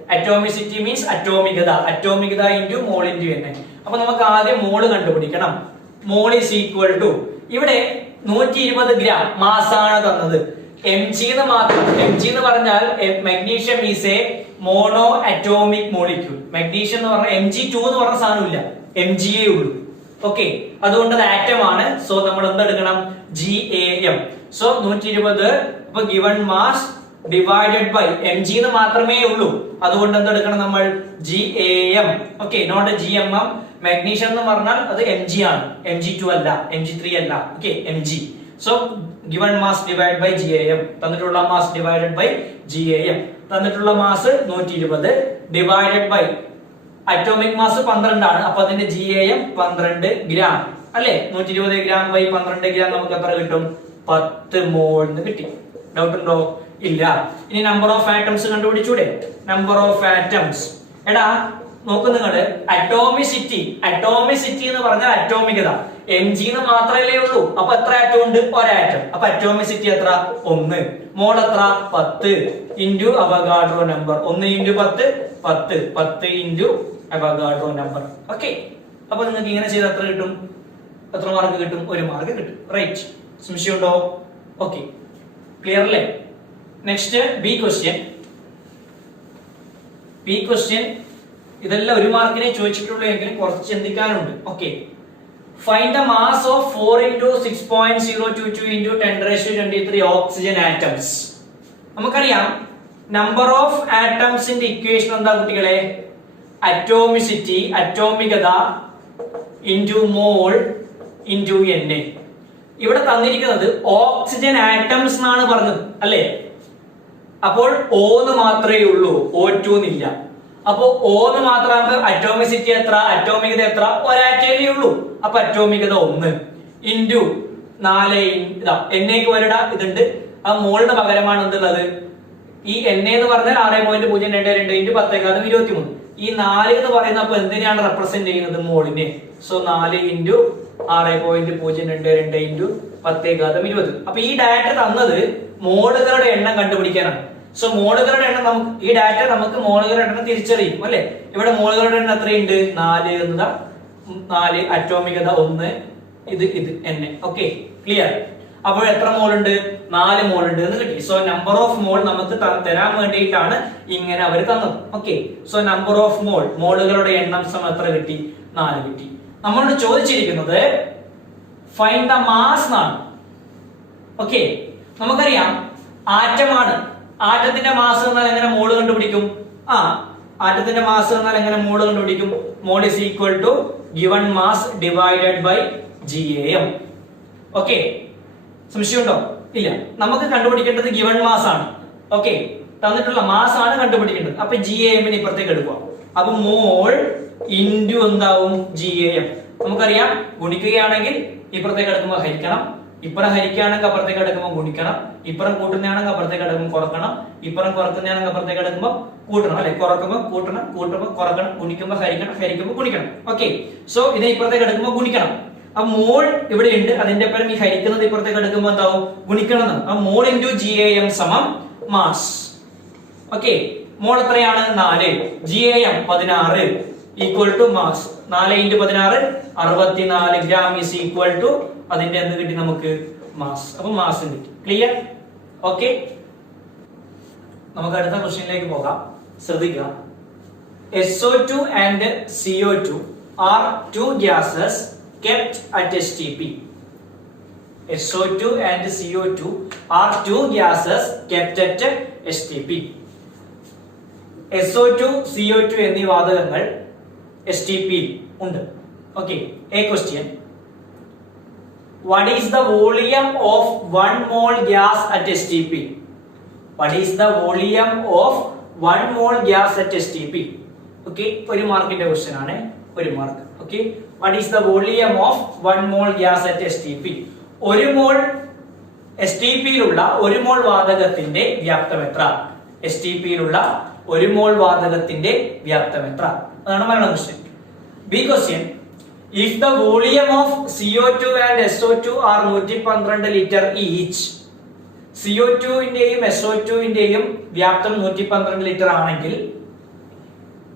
Atomicity means അറ്റോമികത, അറ്റോമികത into മോൾ ഇൻറ്റു എൻ. അപ്പൊ നമുക്ക് ആദ്യം മോള് കണ്ടുപിടിക്കണം. മോൾ ഈസ് ഈക്വൽ ടു, ഇവിടെ 120 ഗ്രാം മാസാണ് തന്നത്. mg എന്ന് മാത്രം, mg എന്ന് പറഞ്ഞാൽ magnesium is A mono atomic molecule. Magnesium എന്ന് പറഞ്ഞാൽ Mg2 എന്ന് പറഞ്ഞ സാധനമില്ല, mg ഉള്ളൂ. ഓക്കെ, അതുകൊണ്ട് അത് ആറ്റം ആണ്. സോ നമ്മൾ എന്തെടുക്കണം? GAM. സോ 120 അപ്പൊ given mass divided by mg എന്ന് മാത്രമേ ഉള്ളൂ, അതുകൊണ്ട് എന്തെടുക്കണം നമ്മൾ? GAM. Okay, not GMM. Magnesium എന്ന് പറഞ്ഞാൽ അത് mg ആണ്, mg2 അല്ല, mg3 അല്ല. Okay, mg. So given mass divide by GAM. തന്നിട്ടുള്ള മാസ് ഡിവൈഡഡ് ബൈ GAM. തന്നിട്ടുള്ള mass 120 divided by atomic mass 12 ആണ്. അപ്പൊ അതിന്റെ GAM 12 ഗ്രാം അല്ലെ? 120 ഗ്രാം ബൈ 12 ഗ്രാം നമുക്ക് എത്ര കിട്ടും? 10 മോൾ എന്ന് കിട്ടി. ഡൗട്ട് ഉണ്ടോ? ഇല്ല. ഇനി number of atoms കണ്ടുപിടിച്ചൂടെ? Number of atoms, എടാ നോക്കൂ നിങ്ങള്, അറ്റോമിസിറ്റി, അറ്റോമിസിറ്റി എന്ന് പറഞ്ഞാൽ അറ്റോമികത. mg എന്ന് മാത്രമല്ലേ ഉള്ളൂ, അപ്പൊ എത്ര ആറ്റം ഉണ്ട്? ഒരാറ്റം. അപ്പൊ അറ്റോമിസിറ്റി എത്ര? 1. മോൾ എത്ര? 10 into Avogadro number. 1 into 10 10, 10 into Avogadro number. Okay, അപ്പൊ നിങ്ങൾക്ക് ഇങ്ങനെ ചെയ്താൽ എത്ര കിട്ടും? എത്ര മാർക്ക് കിട്ടും? 1 മാർക്ക് കിട്ടും. റൈറ്റ്. സംശയമുണ്ടോ? ഓക്കെ, ക്ലിയർ അല്ലേ? Next B question. B question ഇതെല്ലാം 1 മാർക്കിനെ ചോദിച്ചിട്ടുള്ളൂ എങ്കിലും കുറച്ച് ചിന്തിക്കാനുണ്ട്. Okay, find the mass of 4 into 6.022 into 10⁻23 oxygen atoms. നമുക്കറിയാം നമ്പർ ഓഫ് ആറ്റംസിന്റെ ഇക്വേഷൻ എന്താ കുട്ടികളെ? അറ്റോമിസിറ്റി, അറ്റോമികത ഇൻറ്റു മോൾ ഇൻറ്റു എൻ. ഇവിടെ തന്നിരിക്കുന്നത് ഓക്സിജൻ ആറ്റംസ് എന്നാണ് പറഞ്ഞത് അല്ലേ? അപ്പോൾ O എന്ന് മാത്രമേ ഉള്ളൂ, O2 എന്നില്ല. അപ്പോ O എന്ന് മാത്രമാകുമ്പോൾ അറ്റോമിസിറ്റി എത്ര? അറ്റോമികത എത്ര? ഒരാറ്റമേ ഉള്ളൂ. അപ്പൊ അറ്റോമികത 1 ഇൻറ്റു 4. എന്നേക്ക് വരടാ ഇതുണ്ട്, ആ മോളുടെ പകരമാണ് എന്തുള്ളത്? ഈ എൻ എന്ന് പറഞ്ഞാൽ 6.022 ഇൻറ്റു 10⁻23. ഈ 4 എന്ന് പറയുന്നത് അപ്പൊ എന്തിനാണ് റെപ്രസെന്റ് ചെയ്യുന്നത്? മോളിനെ. So 4 into 6.022 into 10⁻20. അപ്പൊ ഈ ഡാറ്റ തന്നത് മോളുകളുടെ എണ്ണം കണ്ടുപിടിക്കാനാണ്. സോ മോളുകളുടെ എണ്ണം നമുക്ക്, ഈ ഡാറ്റ നമുക്ക് മോളുകളുടെ എണ്ണം തിരിച്ചറിയും അല്ലെ? ഇവിടെ മോളുകളുടെ എണ്ണം എത്രയുണ്ട്? 4 എന്നതാ, 4 അറ്റോമികത 1, ഇത് n. Okay, clear. അപ്പോൾ എത്ര മോൾ ഉണ്ട്? 4 മോൾ ഉണ്ട് എന്ന് കിട്ടി. സോ നമ്പർ ഓഫ് മോൾ നമുക്ക് തരാൻ വേണ്ടിയിട്ടാണ് ഇങ്ങനെ അവർ തന്നത്. ഓക്കെ, സോ നമ്പർ ഓഫ് മോൾ, മോളുകളുടെ എണ്ണം സമം എത്ര കിട്ടി? 4 കിട്ടി. നമ്മളോട് ചോദിച്ചിരിക്കുന്നത് ഫൈൻഡ് ദ മാസ് എന്നാണ്. ഓക്കെ, നമുക്കറിയാം ആറ്റമാണ്. ആറ്റത്തിന്റെ മാസ് എന്നാൽ എങ്ങനെ മോള് കണ്ടുപിടിക്കും? ആറ്റത്തിന്റെ മാസ് എന്നാൽ എങ്ങനെ മോള് കണ്ടുപിടിക്കും? മോൾ is equal to given mass divided by GAM. Okay, സംശയമുണ്ടോ? ഇല്ല. നമുക്ക് കണ്ടുപിടിക്കേണ്ടത് ഗിവൺ മാസ് ആണ്. ഓക്കെ, തന്നിട്ടുള്ള മാസ് ആണ് കണ്ടുപിടിക്കേണ്ടത്. അപ്പൊ GAM ന് ഇപ്പുറത്തേക്ക് എടുക്കുക. അപ്പൊ മോൾ ഇൻറ്റു എന്താവും? GAM. നമുക്കറിയാം ഗുണിക്കുകയാണെങ്കിൽ ഇപ്പുറത്തേക്ക് എടുക്കുമ്പോൾ ഹരിക്കണം, ഇപ്പുറം ഹരിക്കുകയാണെങ്കിൽ അപ്പുറത്തേക്ക് എടുക്കുമ്പോൾ ഗുണിക്കണം, ഇപ്പുറം കൂട്ടുന്നതാണെങ്കിൽ അപ്പുറത്തേക്ക് എടുക്കുമ്പോൾ കുറക്കണം, ഇപ്പുറം കുറക്കുന്നതാണെങ്കിൽ അപ്പുറത്തേക്ക് എടുക്കുമ്പോൾ കൂട്ടണം അല്ലെ? കുറക്കുമ്പോൾ കൂട്ടണം, കൂട്ടുമ്പോൾ കുറക്കണം, ഗുണിക്കുമ്പോൾ ഹരിക്കണം, ഹരിക്കുമ്പോൾ ഗുണിക്കണം. ഓക്കെ, സോ ഇതിനെ ഇപ്പുറത്തേക്ക് എടുക്കുമ്പോൾ ഗുണിക്കണം. ആ മോൾ ഇവിടെ ഉണ്ട്, അതിന്റെ പരം ഈ ഹരിക്കുന്നത് ഇപ്പുറത്തേക്ക് എടുക്കുമ്പോൾ എന്താവും? ഗുണിക്കണം. ആ മോൾ ഇൻറ്റു GAM സമം മാസ്. ഓക്കെ, മോൾ എത്രയാണ്? 4, GAM 16 equal to mass. 4 into 16 64 gram is equal to അതിന്റെ എന്ത് കിട്ടി നമുക്ക്? മാസ്. അപ്പൊ മാസ് കിട്ടി. ക്ലിയർ? ഓക്കെ, നമുക്ക് അടുത്ത ക്വസ്റ്റ്യനിലേക്ക് പോകാം. ശ്രദ്ധിക്കുക. SO2 and CO2 are two gases kept at STP. SO2 and CO2 are two gases kept at STP. SO2, CO2 എന്നീ വാതകങ്ങൾ STP ഉണ്ട്. Okay, a question. What is the volume of 1 mole gas at STP? What is the volume of 1 mole gas at STP? Okay, 1 മാർക്കിന്റെ question ആണ്. 1 mark. Okay, what is the volume of 1 mole gas at STP? 1 mall STP യിലുള്ള 1 മോൾ വാതകത്തിന്റെ വ്യാപ്തം എത്ര? STP യിലുള്ള 1 മോൾ വാതകത്തിന്റെ വ്യാപ്തം എത്ര? അതാണ് മരണ question. B question. If the volume of CO2 and SO2 are 112 litre each, CO2 ന്റെയും SO2 ന്റെയും വ്യാപ്തം 112 ലിറ്റർ ആണെങ്കിൽ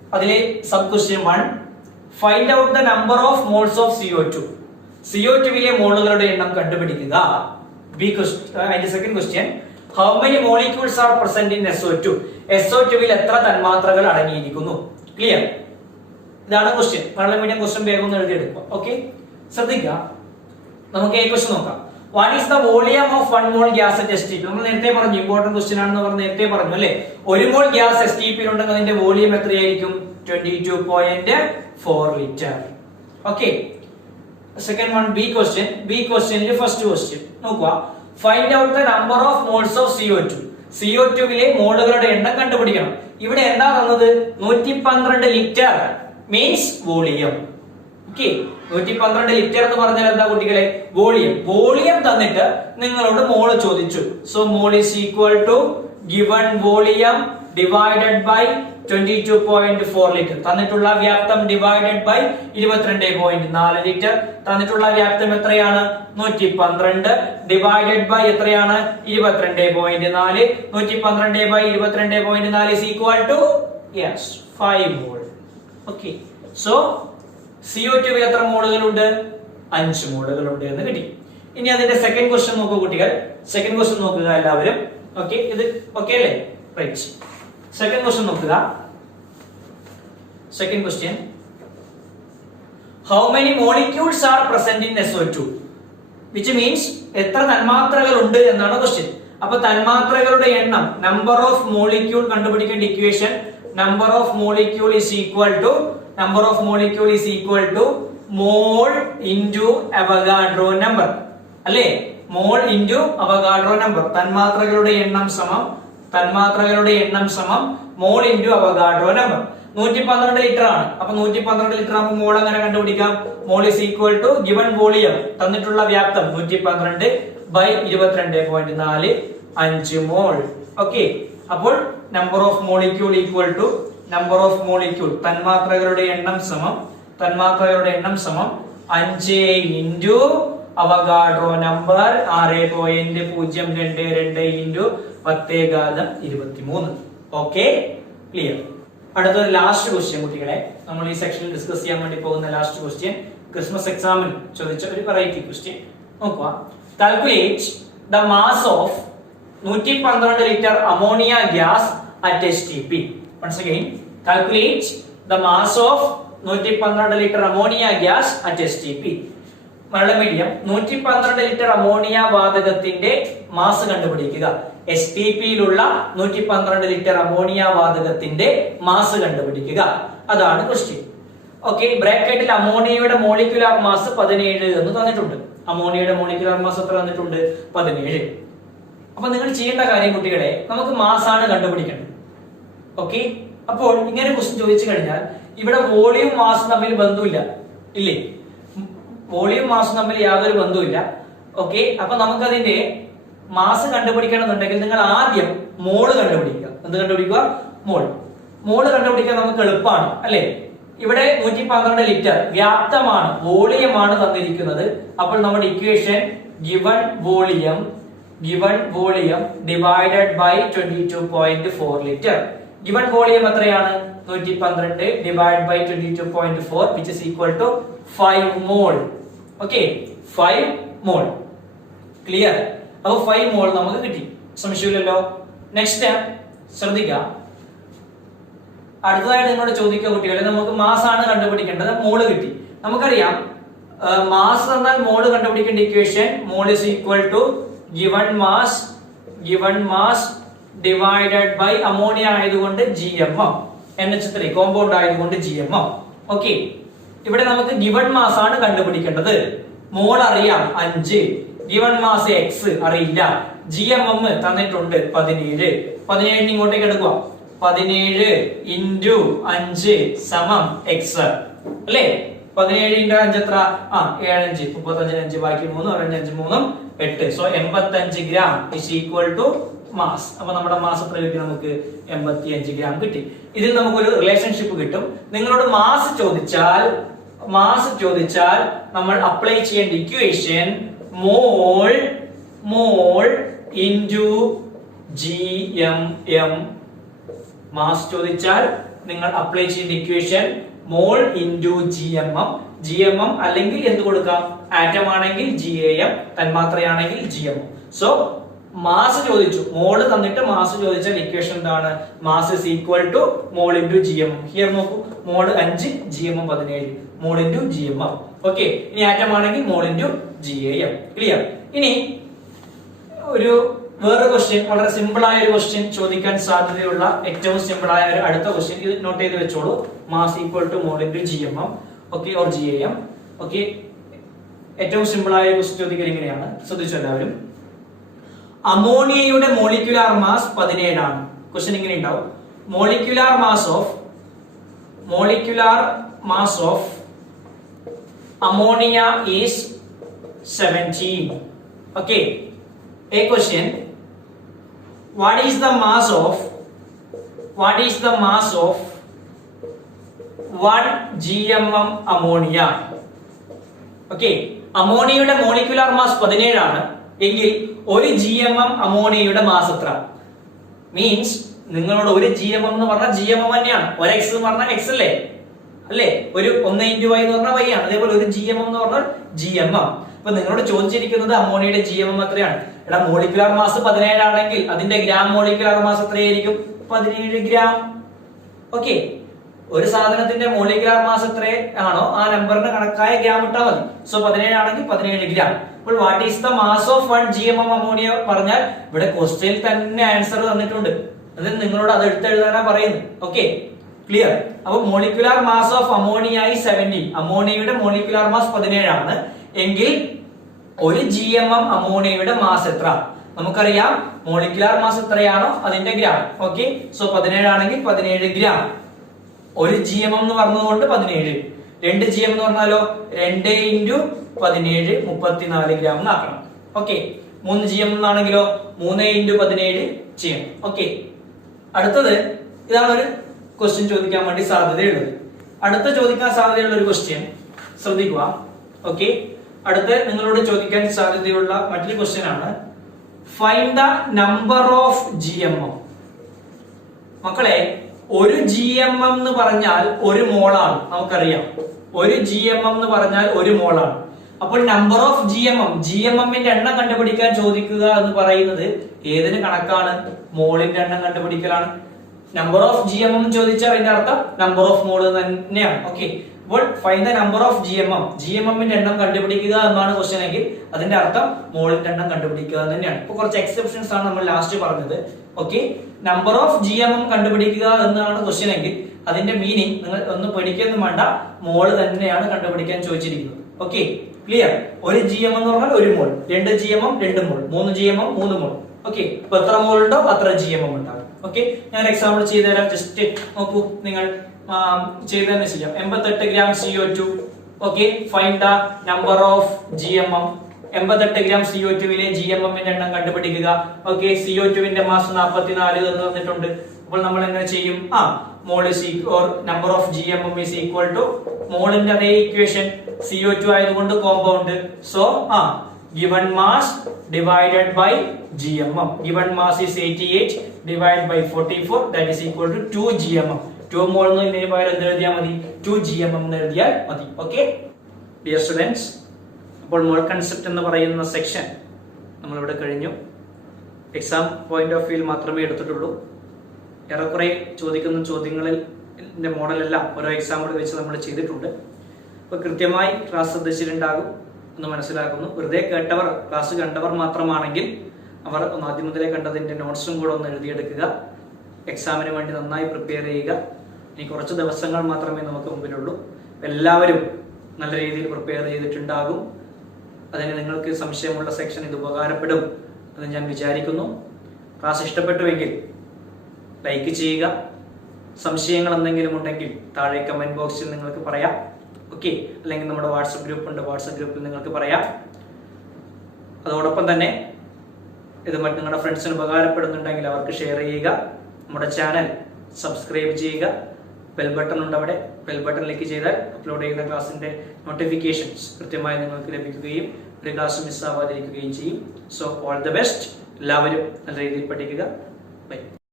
അതിലെ sub question 1, find out the number of moles of CO2. CO2വിലെ മോളുകളുടെ എണ്ണം കണ്ടുപിടിക്കുക. അതിന്റെ second question, how many molecules R present in SO2. SO2വിൽ എത്ര തന്മാത്രകൾ അടങ്ങിയിരിക്കുന്നു? ക്ലിയർ? ഇതാണ് ക്വസ്റ്റ്യൻ. വളരെ മീഡിയം ക്വസ്റ്റ്യൻ വേഗം ഒന്ന് എഴുതിയെടുക്കുക. ഓക്കെ, ശ്രദ്ധിക്കുക. നമുക്ക് ഈ ക്വസ്റ്റ്യൻ നോക്കാം. What is the volume of 1 mole gas at STP? നമ്മൾ നേരത്തെ പറഞ്ഞു, ഇമ്പോർട്ടന്റ് ക്വസ്റ്റ്യൻ ആണെന്ന് പറഞ്ഞ് നേരത്തെ പറഞ്ഞു അല്ലേ. 1 മോൾ ഗ്യാസ് STP ഉണ്ടെങ്കിൽ അതിന്റെ വോളിയം എത്രയായിരിക്കും? 22.4 litre. Okay, second one B question. B ക്വസ്റ്റ്യനിലെ first question നോക്കുക. Find out the number of moles of CO2. CO2വിലെ മോളുകളുടെ എണ്ണം കണ്ടുപിടിക്കണം. ഇവിടെ എന്താ തന്നത്? 112 litre means volume. Okay, 112 litre എന്ന് പറഞ്ഞാൽ എന്താ കുട്ടികളെ? വോളിയം. വോളിയം തന്നിട്ട് നിങ്ങളോട് മോള് ചോദിച്ചു. So mall is equal to given volume divided by 22.4 litre. തന്നിട്ടുള്ള വ്യാപ്തം ഡിവൈഡഡ് ബൈ 22.4 ലിറ്റർ. തന്നിട്ടുള്ള വ്യാപ്തം എത്രയാണ്? 112 ഡിവൈഡഡ് ബൈ എത്രയാണ്? 22.4. 112 by 22.4 is equal to 5 mall. Okay, so CO2 എത്ര മോളുകളുണ്ട്? 5 മോളുകളുണ്ട് എന്ന് കിട്ടി. ഇനി അതിന്റെ സെക്കൻഡ് ക്വസ്റ്റ്യൻ നോക്കൂ കുട്ടികൾ. സെക്കൻഡ് ക്വസ്റ്റ്യൻ നോക്കുക എല്ലാവരും. ഓക്കെ, ഇത് ഓക്കെ അല്ലേ? റൈറ്റ്. സെക്കൻഡ് ക്വസ്റ്റ്യൻ നോക്കുക. Second question, how many molecules R present in SO2, which means എത്ര തന്മാത്രകൾ ഉണ്ട് എന്നാണ് ക്വസ്റ്റ്യൻ. അപ്പൊ തന്മാത്രകളുടെ എണ്ണം, number of molecule കണ്ടുപിടിക്കേണ്ട equation, number of molecule is equal to mall into Avogadro number അല്ലേ? മോൾ ഇൻറ്റു അവഗാഡ്രോ നമ്പർ. തന്മാത്രകളുടെ എണ്ണം സമം മോൾ ഇൻറ്റു അവഗാഡ്രോ നമ്പർ. 112 ലിറ്റർ ആണ്. അപ്പൊ 112 ലിറ്റർ ആകുമ്പോൾ മോൾ എങ്ങനെ കണ്ടുപിടിക്കാം? മോൾ is equal to given volume, തന്നിട്ടുള്ള വ്യാപ്തം 112 ബൈ 22.4, 5 മോൾ. ഓക്കെ, അപ്പോൾ number of molecule equal to number of molecule, തന്മാത്രകളുടെ എണ്ണം സമം 5 into Avogadro number 6.022 into 10⁻23. Okay, clear. അടുത്തൊരു ലാസ്റ്റ് ക്വസ്റ്റ്യൻ കുട്ടികളെ, നമ്മൾ ഈ സെക്ഷനിൽ ഡിസ്കസ് ചെയ്യാൻ വേണ്ടി പോകുന്ന ലാസ്റ്റ് ക്വസ്റ്റ്യൻ, ക്രിസ്മസ് എക്സാമിന് ചോദിച്ച ഒരു വെറൈറ്റി ക്വസ്റ്റ്യൻ നോക്കുക. Calculate the mass of 112 litre ammonia gas at STP. Once again, calculate the mass of 112 litre ammonia gas at STP. Malayalam medium. 112 litre ammonia വാതകത്തിന്റെ മാസ് കണ്ടുപിടിക്കുക. STPയിലുള്ള 112 ലിറ്റർ അമോണിയ വാതകത്തിന്റെ mass കണ്ടുപിടിക്കുക. അതാണ് question. Okay, ബ്രാക്കറ്റിൽ അമോണിയയുടെ molecular mass 17 എന്ന് തന്നിട്ടുണ്ട്. അമോണിയയുടെ molecular mass എത്ര തന്നിട്ടുണ്ട്? 17. അപ്പൊ നിങ്ങൾ ചെയ്യേണ്ട കാര്യം കുട്ടികളെ, നമുക്ക് മാസ് ആണ് കണ്ടുപിടിക്കേണ്ടത്. ഓക്കെ, അപ്പോൾ ഇങ്ങനെ ക്വസ്റ്റ്യൻ ചോദിച്ചു കഴിഞ്ഞാൽ ഇവിടെ വോളിയം മാസ് തമ്മിൽ ബന്ധമില്ല, ഇല്ലേ? വോളിയം മാസ് തമ്മിൽ യാതൊരു ബന്ധവുമില്ല. ഓക്കെ, അപ്പൊ നമുക്കതിന്റെ മാസ് കണ്ടുപിടിക്കണമെന്നുണ്ടെങ്കിൽ നിങ്ങൾ ആദ്യം മോള് കണ്ടുപിടിക്കുക. എന്ത് കണ്ടുപിടിക്കുക? മോള് കണ്ടുപിടിക്കാൻ നമുക്ക് എളുപ്പമാണ് അല്ലെ? ഇവിടെ 112 ലിറ്റർ വ്യാപ്തമാണ്, വോളിയമാണ് തന്നിരിക്കുന്നത്. അപ്പോൾ നമ്മുടെ equation given volume divided by 22.4 litre. Given volume എത്രയാണ്? 112 divide by 22.4 which is equal to 5 mall. Okay, 5 mall. Clear? അപ്പൊ 5 മോൾ നമുക്ക് കിട്ടി, സംശയമില്ലല്ലോ. നെക്സ്റ്റ് ശ്രദ്ധിക്കുക. അടുത്തതായിട്ട് നിങ്ങളോട് ചോദിക്കുക കുട്ടികളെ, നമുക്ക് മാസ് ആണ് കണ്ടുപിടിക്കേണ്ടത്, മോള് കിട്ടി. നമുക്കറിയാം മാസ് എന്നാൽ മോള് കണ്ടുപിടിക്കേണ്ട equation mall is equal to given mass divided by ammonia ആയതുകൊണ്ട് GMM, NH3 കോമ്പൗണ്ട് ആയതുകൊണ്ട് GMM. ഓക്കെ, ഇവിടെ നമുക്ക് ഗിവൺ മാസ് ആണ് കണ്ടുപിടിക്കേണ്ടത്. മോൾ അറിയാം 5, ഗിവൺ മാസ് X അറിയില്ല, GMM തന്നിട്ടുണ്ട് 17. 17 ഇങ്ങോട്ടേക്ക് എടുക്കുക. 17 ഇൻറ്റു 5 സമം X അല്ലേ? 17 ഇൻറ്റു 5 എത്ര? 7 5 35 ബാക്കി 3 5 3 8. So 85 gram is equal to mass. അപ്പൊ നമ്മുടെ മാസ് എത്ര കിട്ടി? നമുക്ക് 85 ഗ്രാം കിട്ടി. ഇതിൽ നമുക്കൊരു റിലേഷൻഷിപ്പ് കിട്ടും. നിങ്ങളോട് മാസ് ചോദിച്ചാൽ നമ്മൾ അപ്ലൈ ചെയ്യേണ്ട ഇക്വേഷൻ മോൾ ഇൻറ്റു GMM. മാസ് ചോദിച്ചാൽ നിങ്ങൾ അപ്ലൈ ചെയ്യേണ്ട ഇക്വേഷൻ മോൾ ഇൻറ്റു GMM അല്ലെങ്കിൽ എന്ത് കൊടുക്കാം, ആറ്റം ആണെങ്കിൽ GAM, തന്മാത്രയാണെങ്കിൽ GMM. സോ മാസ് ചോദിച്ചു, മോള് തന്നിട്ട് മാസ് ചോദിച്ചാൽ ഇക്വേഷൻ എന്താണ്, mass is equal to mall into GMM. Here നോക്കൂ, മോള് 5, GMM 17, മോൾ ഇൻറ്റു GMM. ഓക്കെ, ഇനി ആറ്റം ആണെങ്കിൽ മോൾ ഇൻറ്റു GAM. ക്ലിയർ? ഇനി ഒരു വേറെ ക്വസ്റ്റ്യൻ, വളരെ സിമ്പിൾ ആയ ഒരു ക്വസ്റ്റ്യൻ ചോദിക്കാൻ സാധ്യതയുള്ള ഏറ്റവും സിമ്പിൾ ആയ ഒരു അടുത്ത ക്വസ്റ്റ്യൻ, ഇത് നോട്ട് ചെയ്ത് വെച്ചോളൂ. Mass equal to mall into GMM, okay, or GAM. Okay, ഏറ്റവും സിമ്പിൾ ആയ ക്വസ്റ്റ്യൻ ചോദിക്കൽ ഇങ്ങനെയാണ്, ശ്രദ്ധിച്ചു എല്ലാവരും. അമോണിയയുടെ മോളിക്യുലാർ മാസ് 17 ആണ്. ക്വസ്റ്റ്യൻ ഇങ്ങനെ ഉണ്ടാവും, molecular mass of ammonia is 17. Okay, a question, what is the mass of 1 GMM ammonia? Okay, അമോണിയയുടെ molecular mass 17 ആണ് എങ്കിൽ 1 GMM അമോണിയയുടെ മാസ് എത്ര? മീൻസ് നിങ്ങളോട് 1 GMM എന്ന് പറഞ്ഞാൽ GMM തന്നെയാണ്, 1 X എന്ന് പറഞ്ഞാൽ X അല്ലേ, ഒരു 1 × Y എന്ന് പറഞ്ഞാൽ Y ആണ്. അതേപോലെ 1 GMM എന്ന് പറഞ്ഞാൽ GMM. അപ്പൊ നിങ്ങളോട് ചോദിച്ചിരിക്കുന്നത് അമോണിയയുടെ GMM എത്രയാണ്? എടാ, മോളിക്യുലാർ മാസ് 17 ആണെങ്കിൽ അതിന്റെ ഗ്രാം മോളിക്യുലാർ മാസ് എത്രയായിരിക്കും? 17 ഗ്രാം. ഓക്കെ, ഒരു സാധനത്തിന്റെ മോളിക്യുലാർ മാസ് എത്രയാണോ ആ നമ്പറിന് കണക്കായ ഗ്രാം ഇട്ടാൽ മതി. സോ 17 ആണെങ്കിൽ 17 ഗ്രാം. അപ്പോൾ what is the mass of 1 GMM ammonia പറഞ്ഞാൽ ഇവിടെ ക്വസ്റ്റ്യനിൽ തന്നെ ആൻസർ തന്നിട്ടുണ്ട്, അത് നിങ്ങളോട് അത് എടുത്തെഴുതാനാ പറയുന്നത്. Okay, clear? അപ്പൊ molecular mass of ammonia 17, അമോണിയയുടെ molecular mass 17 ആണ് എങ്കിൽ 1 GMM അമോണിയയുടെ മാസ് എത്ര? നമുക്കറിയാം മോളിക്യുലാർ മാസ് എത്രയാണോ അതിന്റെ ഗ്രാം. ഓക്കെ, സോ 17 ആണെങ്കിൽ 17 ഗ്രാം. 1 GMM എന്ന് പറഞ്ഞതുകൊണ്ട് 17. 2 GM എന്ന് പറഞ്ഞാലോ 2 × 17 34 gram എന്നാക്കണം. Okay, 3 GM എന്നാണെങ്കിലോ 3 × 17 GM. Okay, അടുത്തത് ഇതാണ് ഒരു ക്വസ്റ്റ്യൻ ചോദിക്കാൻ വേണ്ടി സാധ്യതയുള്ളത്. അടുത്ത ചോദിക്കാൻ സാധ്യതയുള്ള ഒരു ക്വസ്റ്റ്യൻ ശ്രദ്ധിക്കുക. ഓക്കെ, അടുത്ത നിങ്ങളോട് ചോദിക്കാൻ സാധ്യതയുള്ള മറ്റൊരു ക്വസ്റ്റ്യൻ ആണ്, find the number of GMM. മക്കളെ, 1 GMM എന്ന് പറഞ്ഞാൽ 1 മോളാണ്, നമുക്കറിയാം. 1 GMM എന്ന് പറഞ്ഞാൽ 1 മോളാണ്. അപ്പോൾ നമ്പർ ഓഫ് GMMന്റെ എണ്ണം കണ്ടുപിടിക്കാൻ ചോദിക്കുക എന്ന് പറയുന്നത് ഏതിന് കണക്കാണ്? മോളിന്റെ എണ്ണം കണ്ടുപിടിക്കലാണ്. നമ്പർ ഓഫ് GMM ചോദിച്ചാൽ അതിന്റെ അർത്ഥം നമ്പർ ഓഫ് മോൾ തന്നെയാണ്. ഓക്കെ, അപ്പോൾ ഫൈൻഡ് ദ നമ്പർ ഓഫ് GMMന്റെ എണ്ണം കണ്ടുപിടിക്കുക എന്നാണ് ക്വസ്റ്റ്യൻ എങ്കിൽ അതിന്റെ അർത്ഥം മോളിന്റെ എണ്ണം കണ്ടുപിടിക്കുക തന്നെയാണ്. ഇപ്പൊ കുറച്ച് എക്സെപ്ഷൻസ് ആണ് നമ്മൾ ലാസ്റ്റ് പറഞ്ഞത്. ഓക്കെ, നമ്പർ ഓഫ് GMM കണ്ടുപിടിക്കുക എന്നാണ് ക്വസ്റ്റ്യൻ എങ്കിൽ അതിന്റെ മീനിങ് നിങ്ങൾ ഒന്ന് പഠിക്കൊന്നും വേണ്ട, മോള് തന്നെയാണ് കണ്ടുപിടിക്കാൻ ചോദിച്ചിരിക്കുന്നത്. Okay, clear? 1 GMM എന്ന് പറഞ്ഞാൽ 1 മോൾ, 2 GMM 2 മോൾ, 3 GMM 3 മോൾ. ഓക്കെ, ഇപ്പൊ എത്ര മോൾ ഉണ്ടോ അത്ര GMM ഉണ്ടാകും. ഓക്കെ, ഞാൻ എക്സാമ്പിൾ ചെയ്തു തരാം. ജസ്റ്റ് നോക്കൂ, നിങ്ങൾ ചെയ്ത് തന്നെ ചെയ്യാം. 88 gram CO2. Okay, find the number of GMM. 88 gram CO2വിലെ GMMന്റെ എണ്ണം കണ്ടുപിടിക്കുക. ഓക്കെ, CO2വിന്റെ മാസ് 44 എന്ന് തന്നിട്ടുണ്ട്. അപ്പോൾ നമ്മൾ എങ്ങനെ ചെയ്യും? മോൾ is equal number of GMM is equal to മോളിന്റെ അതേ ഇക്വേഷൻ, CO2 ആയതുകൊണ്ട് compound. So given mass divided by GMM. Given mass is 88 divided by 44, that is equal to 2 GMM. 2 mol എന്ന് ഇതിന് പകരം എന്ത് എഴുതിയാൽ മതി? 2 GMM എന്ന് എഴുതിയാൽ മതി. ഓക്കെ, ഡിയർ സ്റ്റുഡൻസ്, അപ്പോൾ മോൾ കൺസെപ്റ്റ് എന്ന് പറയുന്ന സെക്ഷൻ നമ്മളിവിടെ കഴിഞ്ഞു. എക്സാം പോയിന്റ് ഓഫ് വ്യൂവിൽ മാത്രമേ എടുത്തിട്ടുള്ളൂ. ഏറെക്കുറെ ചോദിക്കുന്ന ചോദ്യങ്ങളിൽ മോഡലെല്ലാം ഓരോ എക്സാമ്പിൾ വെച്ച് നമ്മൾ ചെയ്തിട്ടുണ്ട്. അപ്പോൾ കൃത്യമായി ക്ലാസ് ശ്രദ്ധിച്ചിട്ടുണ്ടാകും എന്ന് മനസ്സിലാക്കുന്നു. വെറുതെ കേട്ടവർ, ക്ലാസ് കണ്ടവർ മാത്രമാണെങ്കിൽ അവർ ഒന്ന് ആദ്യം മുതലേ കണ്ടതിന്റെ നോട്ട്സും കൂടെ ഒന്ന് എഴുതിയെടുക്കുക. എക്സാമിന് വേണ്ടി നന്നായി പ്രിപ്പയർ ചെയ്യുക. ഇനി കുറച്ച് ദിവസങ്ങൾ മാത്രമേ നമുക്ക് മുമ്പിലുള്ളൂ. എല്ലാവരും നല്ല രീതിയിൽ പ്രിപ്പയർ ചെയ്തിട്ടുണ്ടാകും. അതിന് നിങ്ങൾക്ക് സംശയമുള്ള സെക്ഷൻ ഇത് ഉപകാരപ്പെടും എന്ന് ഞാൻ വിചാരിക്കുന്നു. ക്ലാസ് ഇഷ്ടപ്പെട്ടുവെങ്കിൽ ലൈക്ക് ചെയ്യുക. സംശയങ്ങൾ എന്തെങ്കിലും ഉണ്ടെങ്കിൽ താഴെ കമന്റ് ബോക്സിൽ നിങ്ങൾക്ക് പറയാം. ഓക്കെ, അല്ലെങ്കിൽ നമ്മുടെ വാട്സപ്പ് ഗ്രൂപ്പ് ഉണ്ട്, വാട്സപ്പ് ഗ്രൂപ്പിൽ നിങ്ങൾക്ക് പറയാം. അതോടൊപ്പം തന്നെ ഇത് നിങ്ങളുടെ ഫ്രണ്ട്സിന് ഉപകാരപ്പെടുന്നുണ്ടെങ്കിൽ അവർക്ക് ഷെയർ ചെയ്യുക. നമ്മുടെ ചാനൽ സബ്സ്ക്രൈബ് ചെയ്യുക. ബെൽ ബട്ടൺ ഉണ്ട്, അവിടെ ബെൽ ബട്ടൺ ക്ലിക്ക് ചെയ്താൽ അപ്ലോഡ് ചെയ്യുന്ന ക്ലാസിന്റെ നോട്ടിഫിക്കേഷൻസ് കൃത്യമായി നിങ്ങൾക്ക് ലഭിക്കുകയും ഒരു ക്ലാസ് മിസ്സാവാതിരിക്കുകയും ചെയ്യും. So all the best. എല്ലാവരും നല്ല രീതിയിൽ പഠിക്കുക. ബൈ.